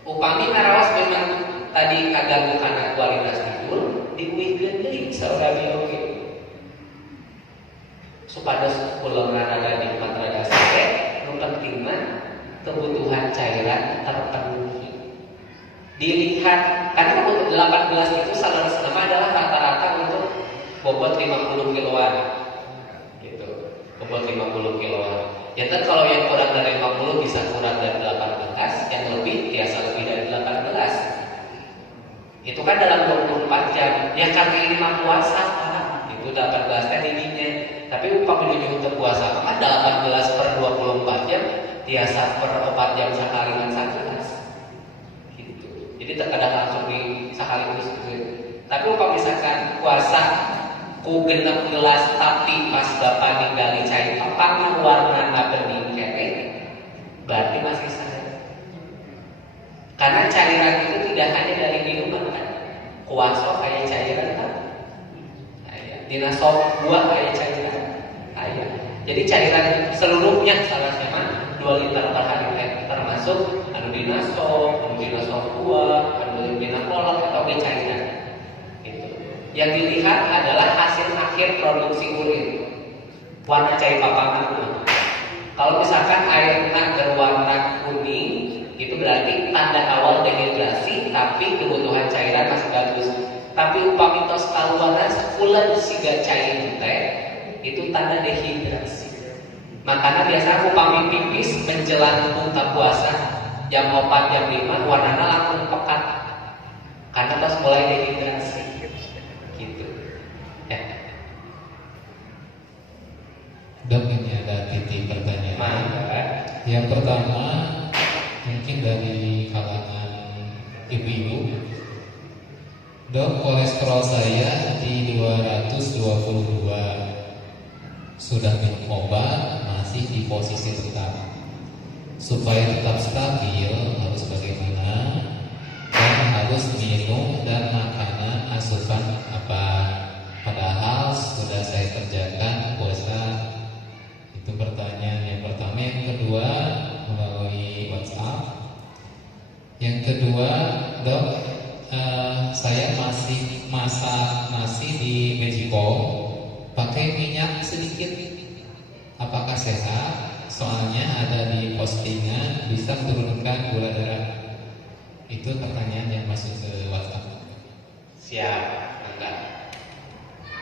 Upami naraos memang tadi kaganggu karena kualitas tidur, diuihkeun deui saurabi oge. Supados kula rada nikmat rada sare, nu penting mah kebutuhan cairan terpenuhi. Dilihat karena untuk 18 itu salah nama adalah rata-rata untuk bobot 50 kiloan. Gitu. Bobot 50 kiloan. Ya kan kalau yang kurang dari 50 bisa kurang dari 18, yang lebih biasa lebih dari 18. Itu kan dalam 24 jam. Ya karena ini mah puasa kan. Itu 18 teh didinya. Tapi upami menuju untuk puasa kan 18 per 24 jam, biasa per 4 jam sekali kan sakilas. Gitu. Jadi terkadang langsung di sekaligus gitu. Tapi upami misalkan puasa ku 16 tapi pas bapak ninggali cai papang warna bening kene, berarti masih sah. Karena cairan itu tidak hanya dari minuman kan. Kuaso kayak cairan kan. Dina sop buah kayak cairan. Jadi cairan seluruhnya salahnya mah 2 liter per hari termasuk anu dina sop buah, anu dina kolak atau cairan. Gitu. Yang dilihat adalah hasil akhir produksi urin. Warna cai papangan. Kalau misalkan airnya berwarna kuning, itu berarti tanda awal dehidrasi, tapi kebutuhan cairan masih bagus. Tapi upami tos kaluaran sebulan siga cair teh, itu tanda dehidrasi. Makanya biasa upami pipis menjelang buka puasa jam 4 jam 5 warnanya langsung pekat karena tos mulai dehidrasi. Gitu. Ya. Dok, ini ada titik pertanyaan. Mantap. Yang pertama mungkin dari kalangan ibu-ibu. Dok, kolesterol saya di 222. Sudah minum obat, masih di posisi tetap. Supaya tetap stabil harus bagaimana? Dan harus minum dan makanan asupan apa? Padahal sudah saya kerjakan puasa. Itu pertanyaan yang pertama. Yang kedua melalui WhatsApp. Yang kedua, dok, saya masih masak nasi di Mexico pakai minyak sedikit. Apakah sehat? Soalnya ada di postingan bisa menurunkan gula darah. Itu pertanyaan yang masuk ke WhatsApp. Siap, enggak.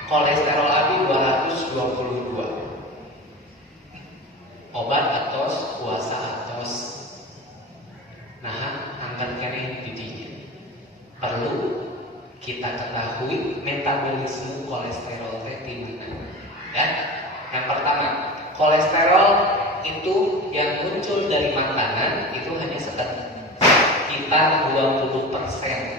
Kolesterol abi 222. Obat atos, puasa atos. Nah, angkat kene didinya. Perlu kita ketahui metabolisme kolesterol teh di mana. Ya. Yang pertama, kolesterol itu yang muncul dari makanan itu hanya sekitar 20%.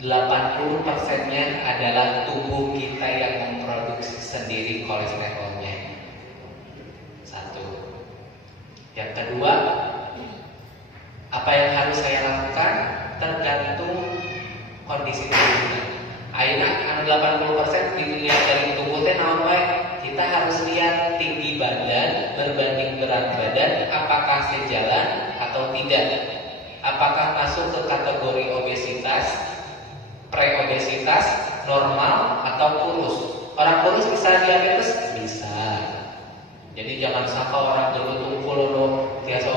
80%-nya adalah tubuh kita yang memproduksi sendiri kolesterolnya. Satu. Yang kedua, apa yang harus saya lakukan tergantung kondisi tubuhnya. Ayeuna 80% dilihat dari tubuh teh naon wae. Kita harus lihat tinggi badan berbanding berat badan apakah sejalan atau tidak. Apakah masuk ke kategori obesitas, preobesitas, normal atau kurus. Orang kurus bisa diabetes? Bisa. Jadi jangan sampai orang dulu tumpul lo biasa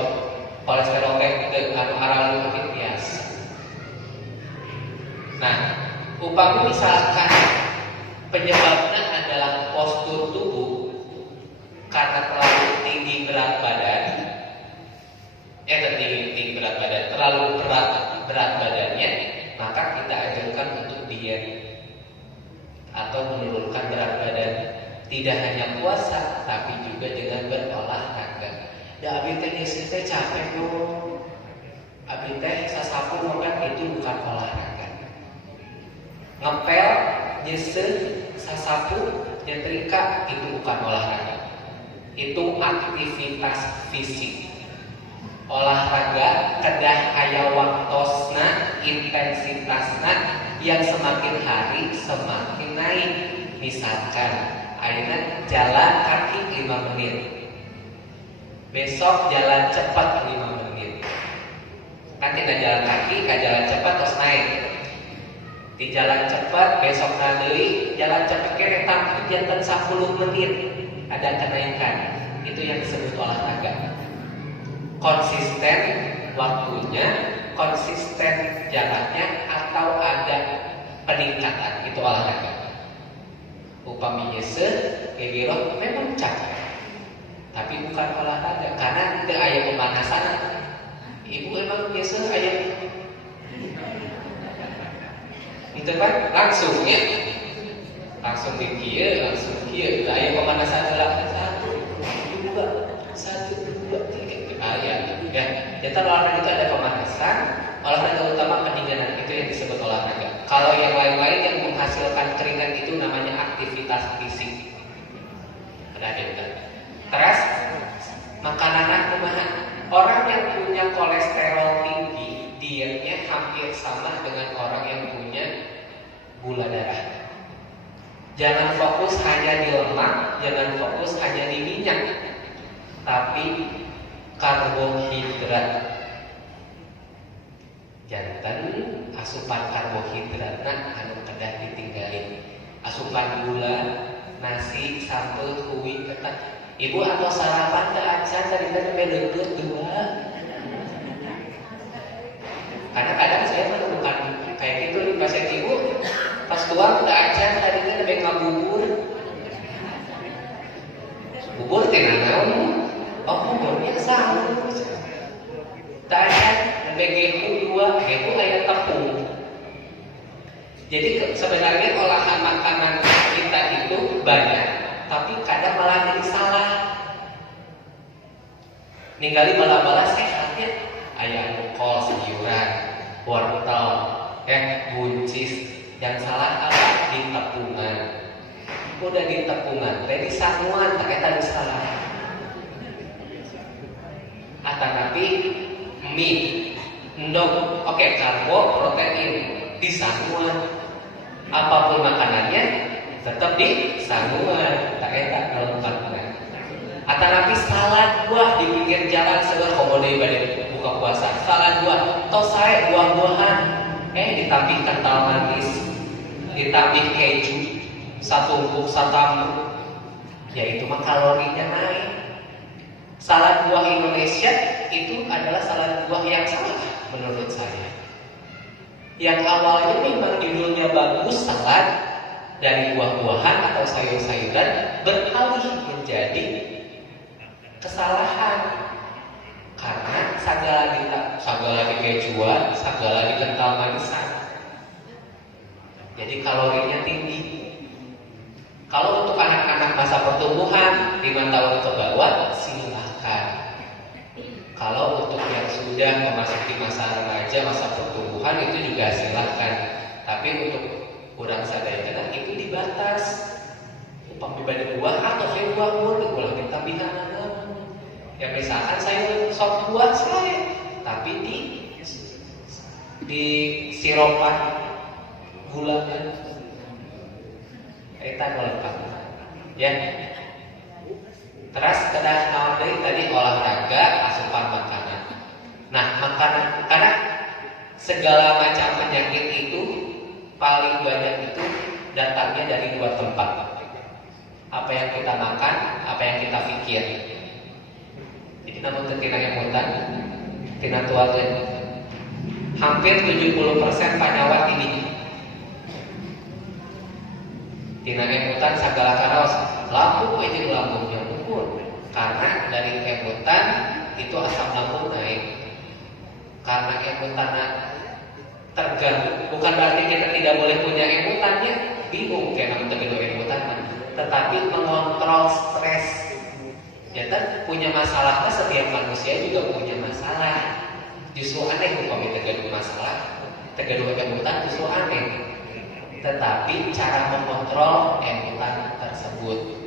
kolesterol kayak anu aral itu biasa. Nah, upami misalkan penyebabnya adalah postur tubuh karena terlalu tinggi berat badan, tinggi berat badan, terlalu berat badannya, maka kita ajarkan untuk diet atau menurunkan berat badan. Tidak hanya puasa, tapi juga dengan berolahraga. Ya abi teh teh capek loh. Abi teh sasapu makan itu bukan olahraga. Ngepel, nyesel, sasapu, nyetrika itu bukan olahraga. Itu aktivitas fisik. Olahraga kedah aya waktosna, intensitasna yang semakin hari semakin naik. Misalkan ayeuna jalan kaki 5 menit. Besok jalan cepat 5 menit. Kan tidak jalan kaki, kan jalan cepat terus naik. Di jalan cepat besok deui jalan cepat kene tapi janten 10 menit ada kenaikan. Itu yang disebut olahraga. Konsisten waktunya, konsisten jalannya atau ada peningkatan, itu olahraga. Upami nyesel, gegero memang capek. tapi bukan olahraga karena tidak ada pemanasan. Ibu emang biasa aya itu kan langsung ya, langsung di kieu, langsung kieu, tidak ada pemanasan satu, dua, tiga, ya. Jadi olahraga itu ada pemanasan, olahraga utama pendinginan itu yang disebut olahraga. Kalau yang lain-lain yang menghasilkan keringat itu namanya aktivitas fisik. Terus makanan kumaha? Orang yang punya kolesterol tinggi, dietnya hampir sama dengan orang yang punya gula darah. Jangan fokus hanya di lemak, jangan fokus hanya di minyak, tapi karbohidrat. Jantan asupan karbohidratna anu kedah ditinggalin. Asupan gula, nasi, sambal, kuih, ketan. Ibu atau sarapan ke acan tadi kan beleget dua. Karena kadang saya menemukan kayak gitu di pasien ibu pas tua ke acan tadi kan lebih ngabubur. Bubur tina naon? Oh buburnya sahur. Tadi lebih gehu dua, gehu aya tepung. Jadi sebenarnya olahan makanan kita itu banyak, tapi kadang malah jadi salah. Ninggali bala-bala sehatnya, aya kol sayuran, wortel, buncis. Yang salah apa? Di tepungan. Udah di tepungan, tadi samuan, ternyata salah. Atanapi mie, endog, oke, karbo, protein, di samuan. Apapun makanannya tetap di samuan, tak enak kalau makan. Atanapi salad buah di pinggir jalan segar komode ibadah buka puasa. Salad buah, tosai buah-buahan, ditambih kental manis, ditambih keju, satumbuk, ya itu mah kalorinya naik. Salad buah Indonesia itu adalah salad buah yang salah menurut saya. Yang awalnya memang judulnya bagus, salad dari buah-buahan atau sayur-sayuran, beralih menjadi kesalahan karena sagala di kejuan, sagala di kental manisan. Jadi kalorinya tinggi. Kalau untuk anak-anak masa pertumbuhan 5 tahun ke bawah silahkan. Kalau untuk yang sudah memasuki masa remaja, masa pertumbuhan itu juga silahkan. Tapi untuk kurang sadayana itu dibatas. Upam dibanding buah atau saya buah ulah ditambihan. Ya misalkan saya sop buah saya, tapi di siropan gula etanol ya. Terus kedah naon deui tadi olahraga, asupan makanan. Nah, makanan karena segala macam penyakit itu paling banyak itu datangnya dari 2 tempat. Apa yang kita makan, apa yang kita pikir. Jadi namun tina emutan, tina tua hampir 70% panyawat ini. Tina emutan sagala karaos lambung itu lambungnya ukur karena dari emutan itu asam lambung naik. Karena emutannya terganggu, bukan berarti kita tidak boleh punya emutannya, bingung kayak namun terganggu emutan, tetapi mengontrol stres. Ya kan punya masalahnya, setiap manusia juga punya masalah. Justru aneh kalau terganggu masalah, terganggu emutan justru aneh. Tetapi cara mengontrol emutan tersebut.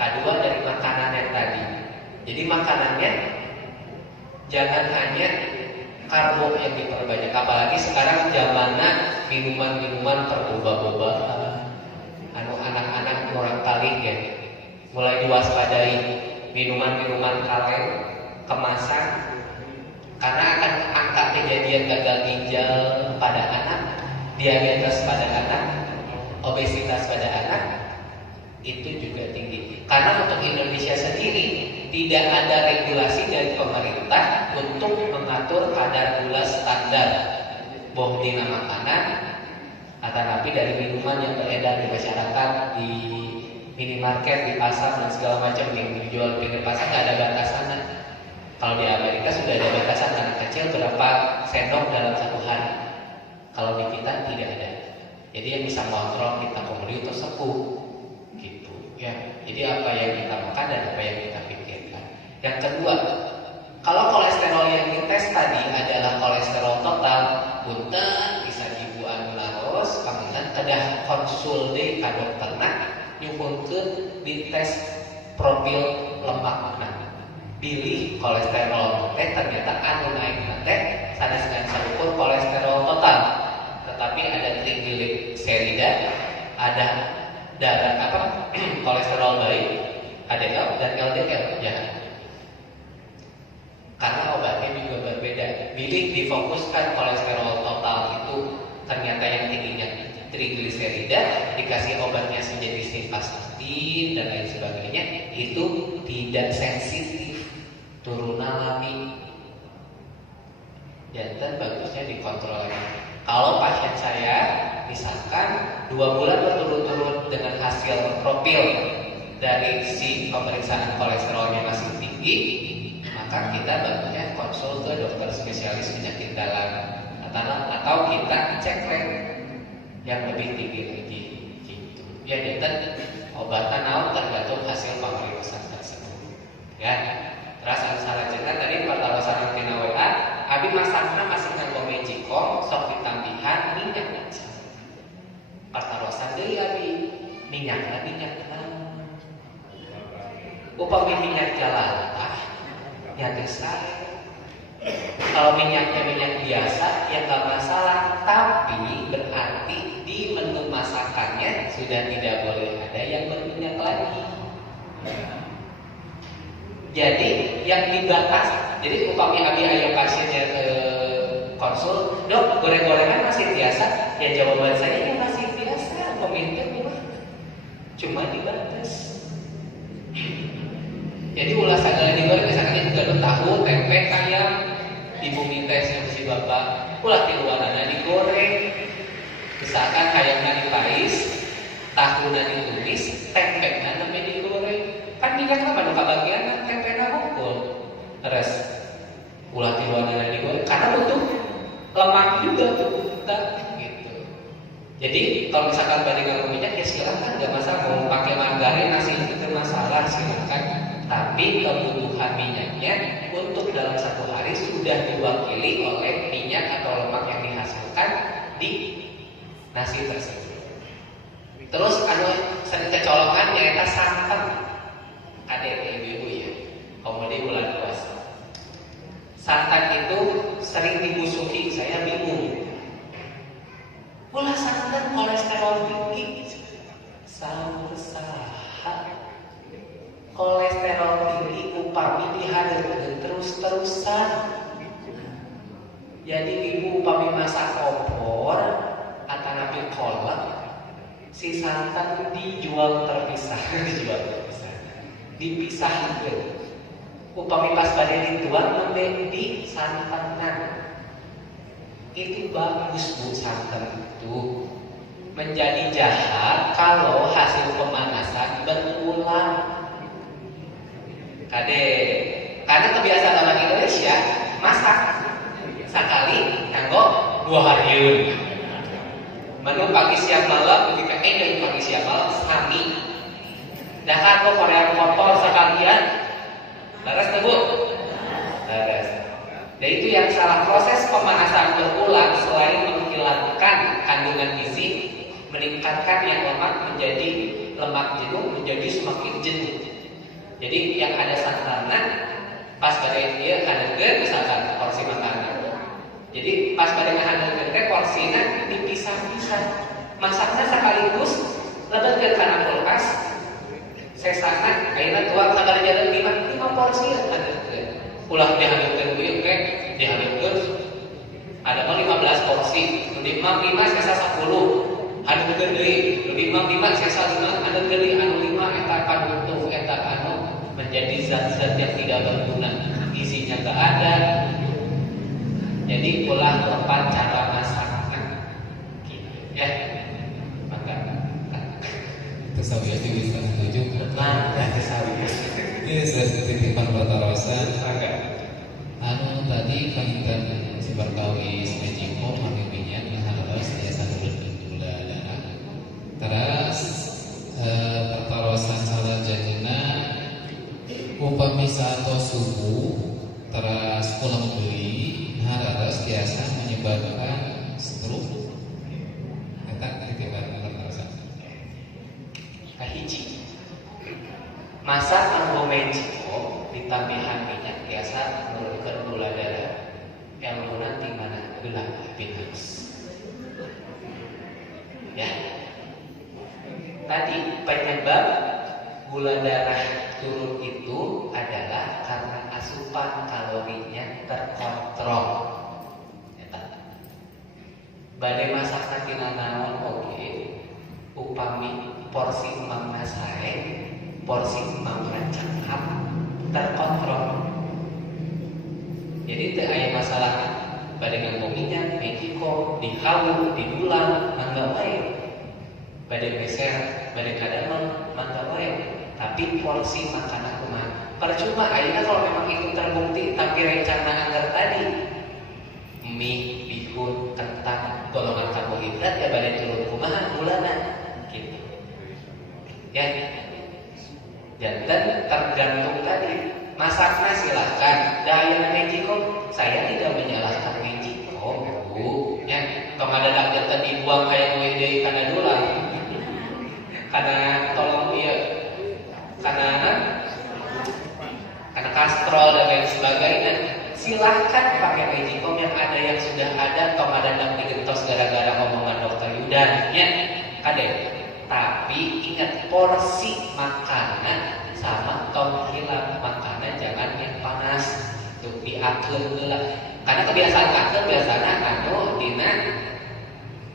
Kedua dari makanan yang tadi. Jadi makanannya jangan hanya karbo yang diperbanyak. Apalagi sekarang zamannya minuman-minuman terboba-boba. Anu anak-anak orang kali ya, mulai diwaspadai minuman-minuman kaleng kemasan karena akan angka kejadian gagal ginjal pada anak, diabetes pada anak, obesitas pada anak itu juga tinggi. Karena untuk Indonesia sendiri tidak ada regulasi dari pemerintah untuk mengatur kadar gula standar boh dina makanan atau tapi dari minuman yang beredar di masyarakat di minimarket, di pasar dan segala macam yang dijual pinggir pasar nggak ada batasan. Kalau di Amerika sudah ada batasan anak kecil berapa sendok dalam satu hari. Kalau di kita tidak ada. Jadi yang bisa mengontrol kita kemudian itu sepuh gitu ya. Jadi apa yang kita makan dan apa yang kita pikirkan. Yang kedua, kalau kolesterol yang dites tadi adalah kolesterol total, punten bisa ibu anu laros, pamunten kedah konsul deui ka dokterna nyuhunkeun dites profil lemakna. Pilih kolesterol ternyata anu naik teh saneskeun sarukur kolesterol total. Tetapi ada trigliserida, ada darah kolesterol baik, HDL dan LDL ya. Karena obatnya juga berbeda. Pilih difokuskan kolesterol total itu ternyata yang tingginya trigliserida, dikasih obatnya menjadi simvastatin dan lain sebagainya, itu tidak sensitif, turun alami. Jantan bagusnya dikontrol lagi. Kalau pasien saya misalkan 2 bulan berturut-turut dengan hasil profil dari si pemeriksaan kolesterolnya masih tinggi, maka kita bagusnya konsul ke dokter spesialis penyakit dalam atau kita cek lab yang lebih tinggi lagi gitu. Ya jantan obatan naon tergantung hasil pemeriksaan tersebut. Ya. Terus anu salajengna tadi pertarosan tina WA, abi masakna masih nganggo Magicom sok ditambihan minyak. Pertarosan deui abi, minyakna naon? Upami minyak jalantah ya geus sae. Kalau minyaknya minyak biasa ya nggak masalah, tapi berarti di menu masakannya sudah tidak boleh ada yang berminyak lagi. Jadi yang dibatasi, jadi upami abi aya pasiennya ke konsul, dok goreng-gorengan masih biasa? Ya jawaban saya ya masih biasa, peminta cuma dibatas. Jadi ulah sagala digoreng, misalkan itu gado tahu, tempe, ayam, ibu minta si bapak, ulah di luarana digoreng. Misalkan ayamnya dipais, tahunya ditumis, tempe-nya namanya digoreng. Kan minyak apa nuka bagian tempe-nya hukul. Terus ulah di luarana digoreng, karena butuh lemak juga tuh, gitu. Jadi kalau misalkan bandingkan minyak ya silakan, nggak masalah. Mau pakai margarin, nasi itu masalah, silakan. Tapi kebutuhan minyaknya untuk dalam satu hari sudah diwakili oleh minyak atau lemak yang dihasilkan di nasi tersebut. Terus sering kecolongan nyata santan. Ada ibu-ibu ya, komodi bulan puasa. Santan itu sering dimusuhi, saya bingung. Ulah santan kolesterol tinggi, saha kolesterol tinggi upami dihadirkan terus-terusan. Jadi ibu upami masak opor atau nabi kolak, si santan dijual terpisah, dipisahkan. Upami pas pada dituang nanti di santanan. Itu bagus bu, santan itu menjadi jahat kalau hasil pemanasan berulang. Karena kebiasaan orang Indonesia masak sekali nganggo 2 hariun. Menu pagi siang malam ketika dari pagi siang malam sami. Dahar kok Korea kotor sekalian. Laras Bu? Laras. Dan itu yang salah, proses pemanasan berulang selain menghilangkan kandungan gizi, meningkatkan yang lemak menjadi lemak jenuh menjadi semakin jenuh. Jadi yang ada santanan pas pada dia hadeurkeun misalkan porsi makanan. Jadi pas pada ngahadeurkeun teh porsina dipisah-pisah. Masaknya sekaligus lebeutkeun kana kulkas. Sesana ayeuna tuang sabaraha 5 porsi hadeurkeun. Ulah dihadeurkeun ieu teh dihadeurkeun ada mah 15 porsi. Nu di 5 sesa 10. Hadeurkeun deui. Nu di 5 sesa 5 hadeurkeun deui anu 5 eta panutup eta anu menjadi zat-zat yang tidak berguna, gizinya nggak ada. Jadi ulah tepat cara masaknya, gitu, ya. Maka Kesawian di 7. Nah, kesawi. Iya, saya titipan pertarosan. Agak. Anu tadi kaitan seperkawis Mejiko kami minyak harus biasa gula darah. Terus pertarosan salah jadinya upami atau subuh terus pulang beli harus biasa menyebabkan stroke. Kita titipan pertarosan. Kahiji. Masak anggo Mejiko ditambahan minyak biasa menurunkan gula darah yang nanti mana gelang pinus. Ya. Tadi penyebab gula darah turun itu adalah karena asupan kalorinya terkontrol. Badai masak sakinah naon oke, upami porsi mangna sae, porsi mangna cangkap terkontrol. Jadi teu aya masalah bade nganggo minyak, Mejiko, dihawu, diulang, mangga wae. Bade beser, bade kadamel, mangga wae. Tapi porsi makanan kumaha? Percuma ayeuna kalau memang itu terbukti tapi rencana anggar tadi. Mie, bihun, kentang, golongan karbohidrat ya bade turun kumaha gulana gitu. Ya. Jantan tergantung tadi. Masaknya silahkan. Daya Mejiko, saya tidak menyalahkan Mejiko, Bu. Ya, kalau ada jantan dibuang kayak WD karena dulang, karena tolong dia, karena kastrol dan lain sebagainya. Silahkan pakai Mejiko yang ada yang sudah ada. Kalau ada yang digentos gara-gara omongan dokter Yudan, ya, ada. Tapi ingat porsi makanan sama tong hilap makanan jangan yang panas tuh diakeun heula karena kebiasaan akeun biasana anu dina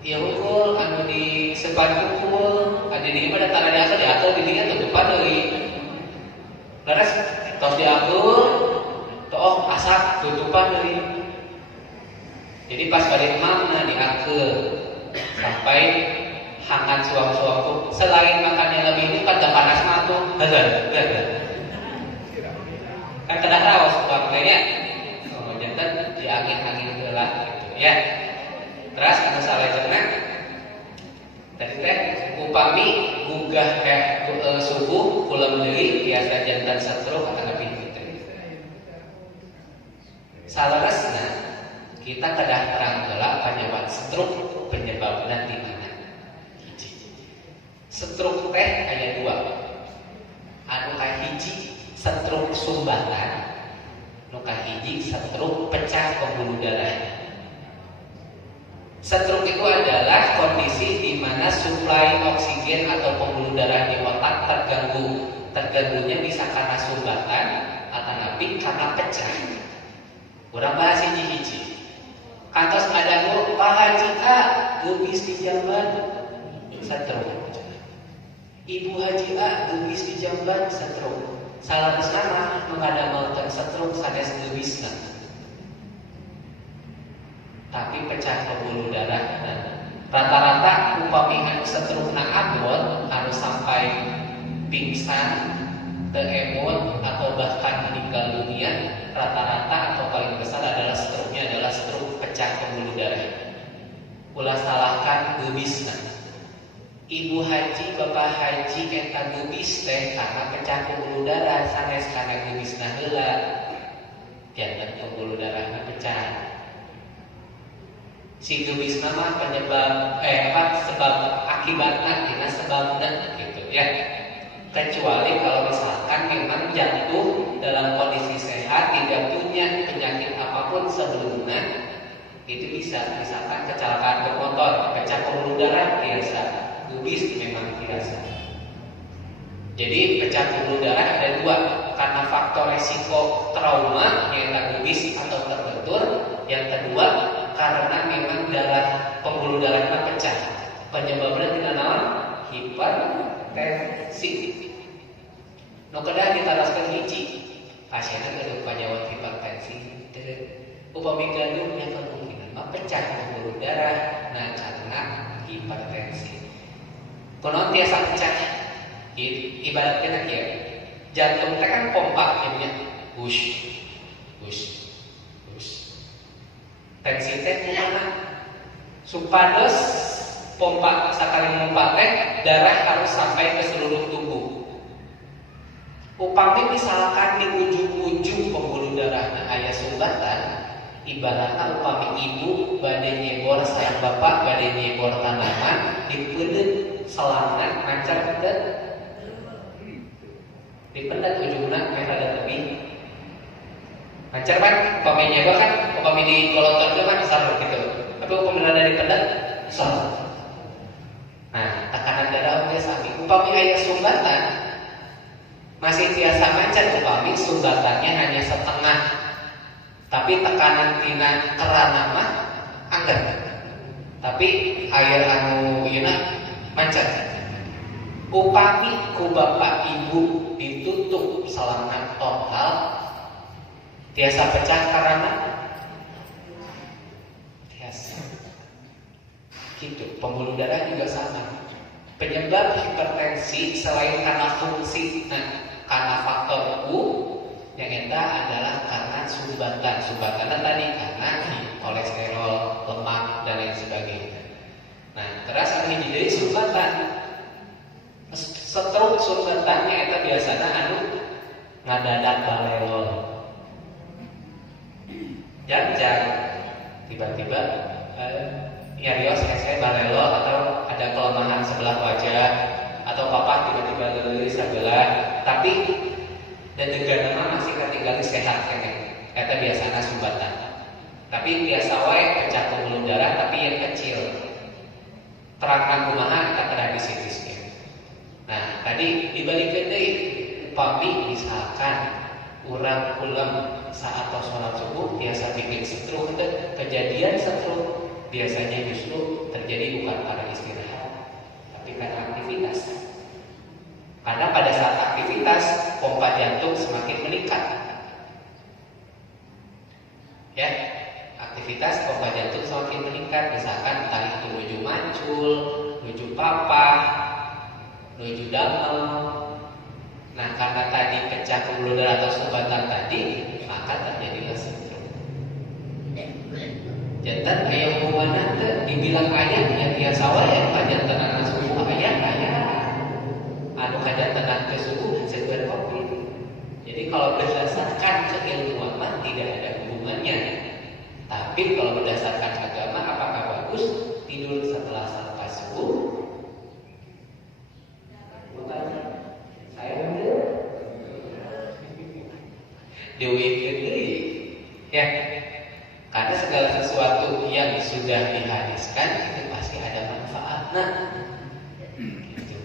ieu hukul anu di sepan hukul adi dieu mah datang diakeun di dinya tutupan deui leres tos diakeun tuh oh asap tutupan deui jadi pas bade mamna diakeun sampai hangat suam-suamku selain makannya lebih ini kan panas matu hadan kan kedah raos suam kayaknya jantan di angin-angin heula gitu ya terus anu salajengna tadi teh upami gugah subuh kula deui biasa jantan stroke atau lebih gitu salaresna kita kedah terang heula penyebab stroke penyebabna di mana. Stroke teh aya 2. Anu kahiji stroke sumbatan, nu kahiji stroke pecah pembuluh darah. Stroke itu adalah kondisi di mana suplai oksigen atau pembuluh darah di otak terganggu. Terganggunya bisa karena sumbatan atau napi karena pecah. Urang bahas hiji-hiji. Kantos ngadangu Pak Haji A geubis di jamban stroke. Ibu Haji A geubis di jamban stroke. Salah sana mengadamel stroke sanes geubisna. Tapi pecah pembuluh darah dan rata-rata upami anu stroke na abot harus sampai pingsan, teemot atau bahkan meninggal dunia. Rata-rata atau paling besar adalah stroke-nya adalah stroke pecah pembuluh darah. Ulah salahkan geubisna. Ibu haji, bapak haji eta geubis teh karena pecah pembuluh darah sanes kana geubisna heula. Jangan pembuluh darahna pecah. Si geubisna mah penyebab sebab akibatna dina sebabna gitu ya. Kecuali kalau misalkan memang jantung dalam kondisi sehat tidak punya penyakit apapun sebelumnya, itu bisa misalkan kecelakaan bermotor, pecah pembuluh darah biasa, geubis memang biasa. Jadi pecah pembuluh darah ada 2, karena faktor resiko trauma yaitu geubis atau terbentur. Yang kedua karena memang darah pembuluh darahnya pecah. Penyebabnya tidak naon? Hipertensi. Nu kedah ditaraskeun hiji, pasienna gaduh panyawat hipertensi. Upami gaduh nya kemungkinan mah pecah pembuluh darah, nah karena hipertensi. Konon tiasa pecah Ibaratnya ya, jantung teh kan pompa jadinya push, push, push. Tensi teh kumaha? Supados pompa sakali pompa teh darah harus sampai ke seluruh tubuh. Upami misalkan di ujung-ujung pembuluh darah aya sumbatan, ibaratnya upami ibu bade nyebor sayang bapak bade nyebor tanaman dipedet selangan mancar pedet dipendet ujungna meh rada tebih mancar kan upami nyebor kan upami digolongkeun kan besar gitu tapi upami rada dipendet besar. Nah tekanan darah oge sami upami aya sumbatan masih biasa mancar upami sumbatannya hanya setengah tapi tekanan tina kerana mah anggar tapi air anu yeuna mancar upami ku bapak ibu ditutup selama total tiasa pecah karena tiasa gitu. Pembuluh darah juga sama. Penyebab hipertensi selain karena fungsi, karena faktor U yang eta adalah karena sumbatan. Sumbatannya tadi karena kolesterol, lemak dan lain sebagainya. Nah, terus anu hiji sumbatan. Stroke sumbatannya eta biasanya anu ngadadak balelon. Jarang tiba-tiba nyarios saya balelo atau ada kelemahan sebelah wajah atau papa tiba-tiba leulis sebelah tapi dedegana masih ketinggalan sehat kene eta biasana sumbatan tapi biasa wae pecah pembuluh darah tapi yang kecil terangkan kumaha eta tara disitiskeun. Nah tadi dibalikeun deui upami misalkan urang pulang saat sholat subuh biasa bikin stroke kejadian stroke biasanya justru terjadi bukan pada istirahat tapi karena aktivitas. Karena pada saat aktivitas pompa jantung semakin meningkat. Ya, aktivitas pompa jantung semakin meningkat. Misalkan entah itu menuju mancul, menuju papah, menuju damel. Nah, karena tadi pecah pembuluh darah atau sumbatan tadi, maka terjadilah stroke. Jantan aya hubunganna teh dibilang aya nya biasa wae kajantan subuh aya anu kajantan ke subuh disebut COVID. Jadi kalau berdasarkan keilmuan mah tidak ada hubungannya. Tapi kalau berdasarkan agama apakah bagus tidur setelah salat subuh? Diuitkeun deui ya. Karena segala sesuatu yang sudah dihadiskan itu pasti ada manfaatnya. Gitu.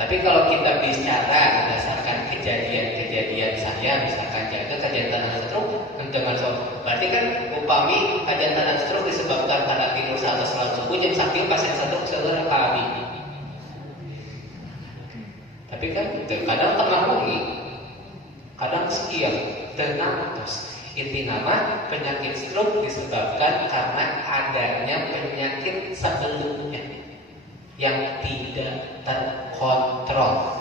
Tapi kalau kita bicara berdasarkan kejadian-kejadian saya, misalkan jaga kejantanan stroke, berarti kan upami kejantanan stroke disebabkan karena tidur saat sholat subuh, jadi saking pasien stroke seluruh kami. Tapi kan kadang tengah wengi, kadang sekian tenang terus. Inti nama penyakit stroke disebabkan karena adanya penyakit sebelumnya yang tidak terkontrol,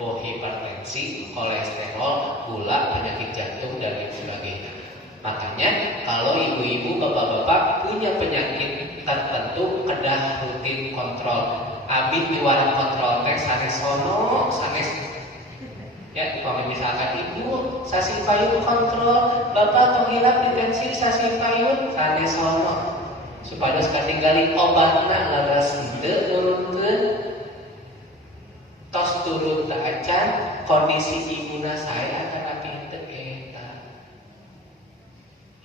baik hipertensi, kolesterol, gula, penyakit jantung dan lain sebagainya. Makanya kalau ibu-ibu, bapak-bapak punya penyakit tertentu kedah rutin kontrol. Abi di warung kontrol teh sanes sono, sanes ya, kalau misalkan ibu sasi payung kontrol, bapak penghilap dipensi sasi payung, sanes sono supaya katinggali obatna laras henteu nurunkeun tos turun teu acan kondisi ibuna saya akan api henteu eta.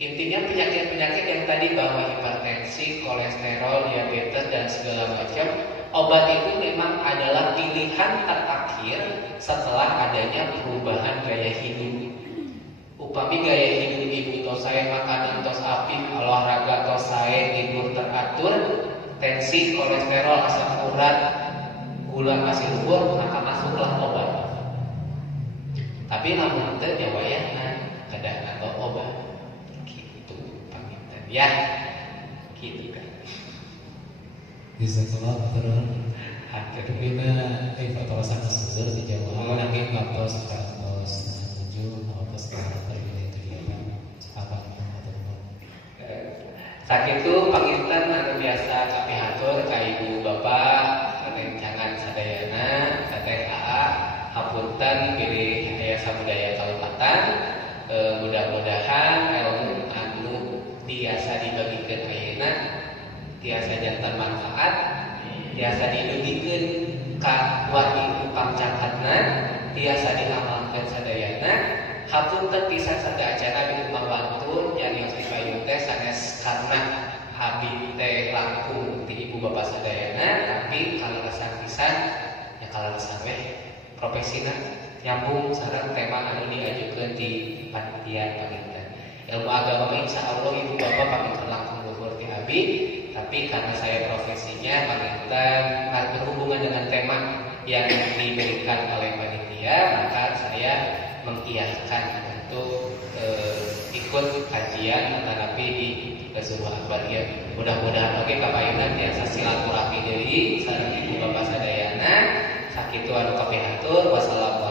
Intinya penyakit-penyakit yang tadi bahwa hipertensi, kolesterol, diabetes dan segala macam, obat itu memang adalah pilihan terakhir setelah adanya perubahan gaya hidup. Upami gaya hidup ibu tos sae makanan tos apik, olahraga tos sae, tidur teratur, tensi, kolesterol, asam urat, gula masih luhur, maka masuklah obat. Tapi lamun teu nyawayahna kedah nganggo obat. Kitu paminten ya. Kitu kan. Jazakallah khairan. Kedupina pertolasan sesuatu di Jawa lagi ngapos kantos tujuh ngapos kantos kegiatan apa sakitu panginten anu biasa kapihatur ka ibu bapak rencangan sadayana teteh aa hapunten pilih aya samudaya kalupatan. Mudah-mudahan ilmu anu biasa dibagikeun ayeuna tiasa janten manfaat, tiasa dilebihkeun ka wadi pangcangkatna, tiasa diamalkeun sadayana. Hapunten pisan sada acara bikuh wantun yang dipayun teh sanes karena abdi teh langkung ti ibu bapak sadayana, tapi kalarasan pisan ya kalarasan weh profesina nyambung sareng tema anu diajukeun di panitia panginten. Ilmu agama insyaallah ibu bapak panginten langkung luhur ti abdi, tapi karena saya profesinya panginten berhubungan dengan tema yang diberikan oleh panitia, maka saya mengiyakan untuk ikut kajian terapi di sebuah akbar ya. Mudah-mudahan oke kapayunan tiasa silaturahmi deui sareng ibu bapak sadayana. Sakitu anu kapihatur. Wassalamualaikum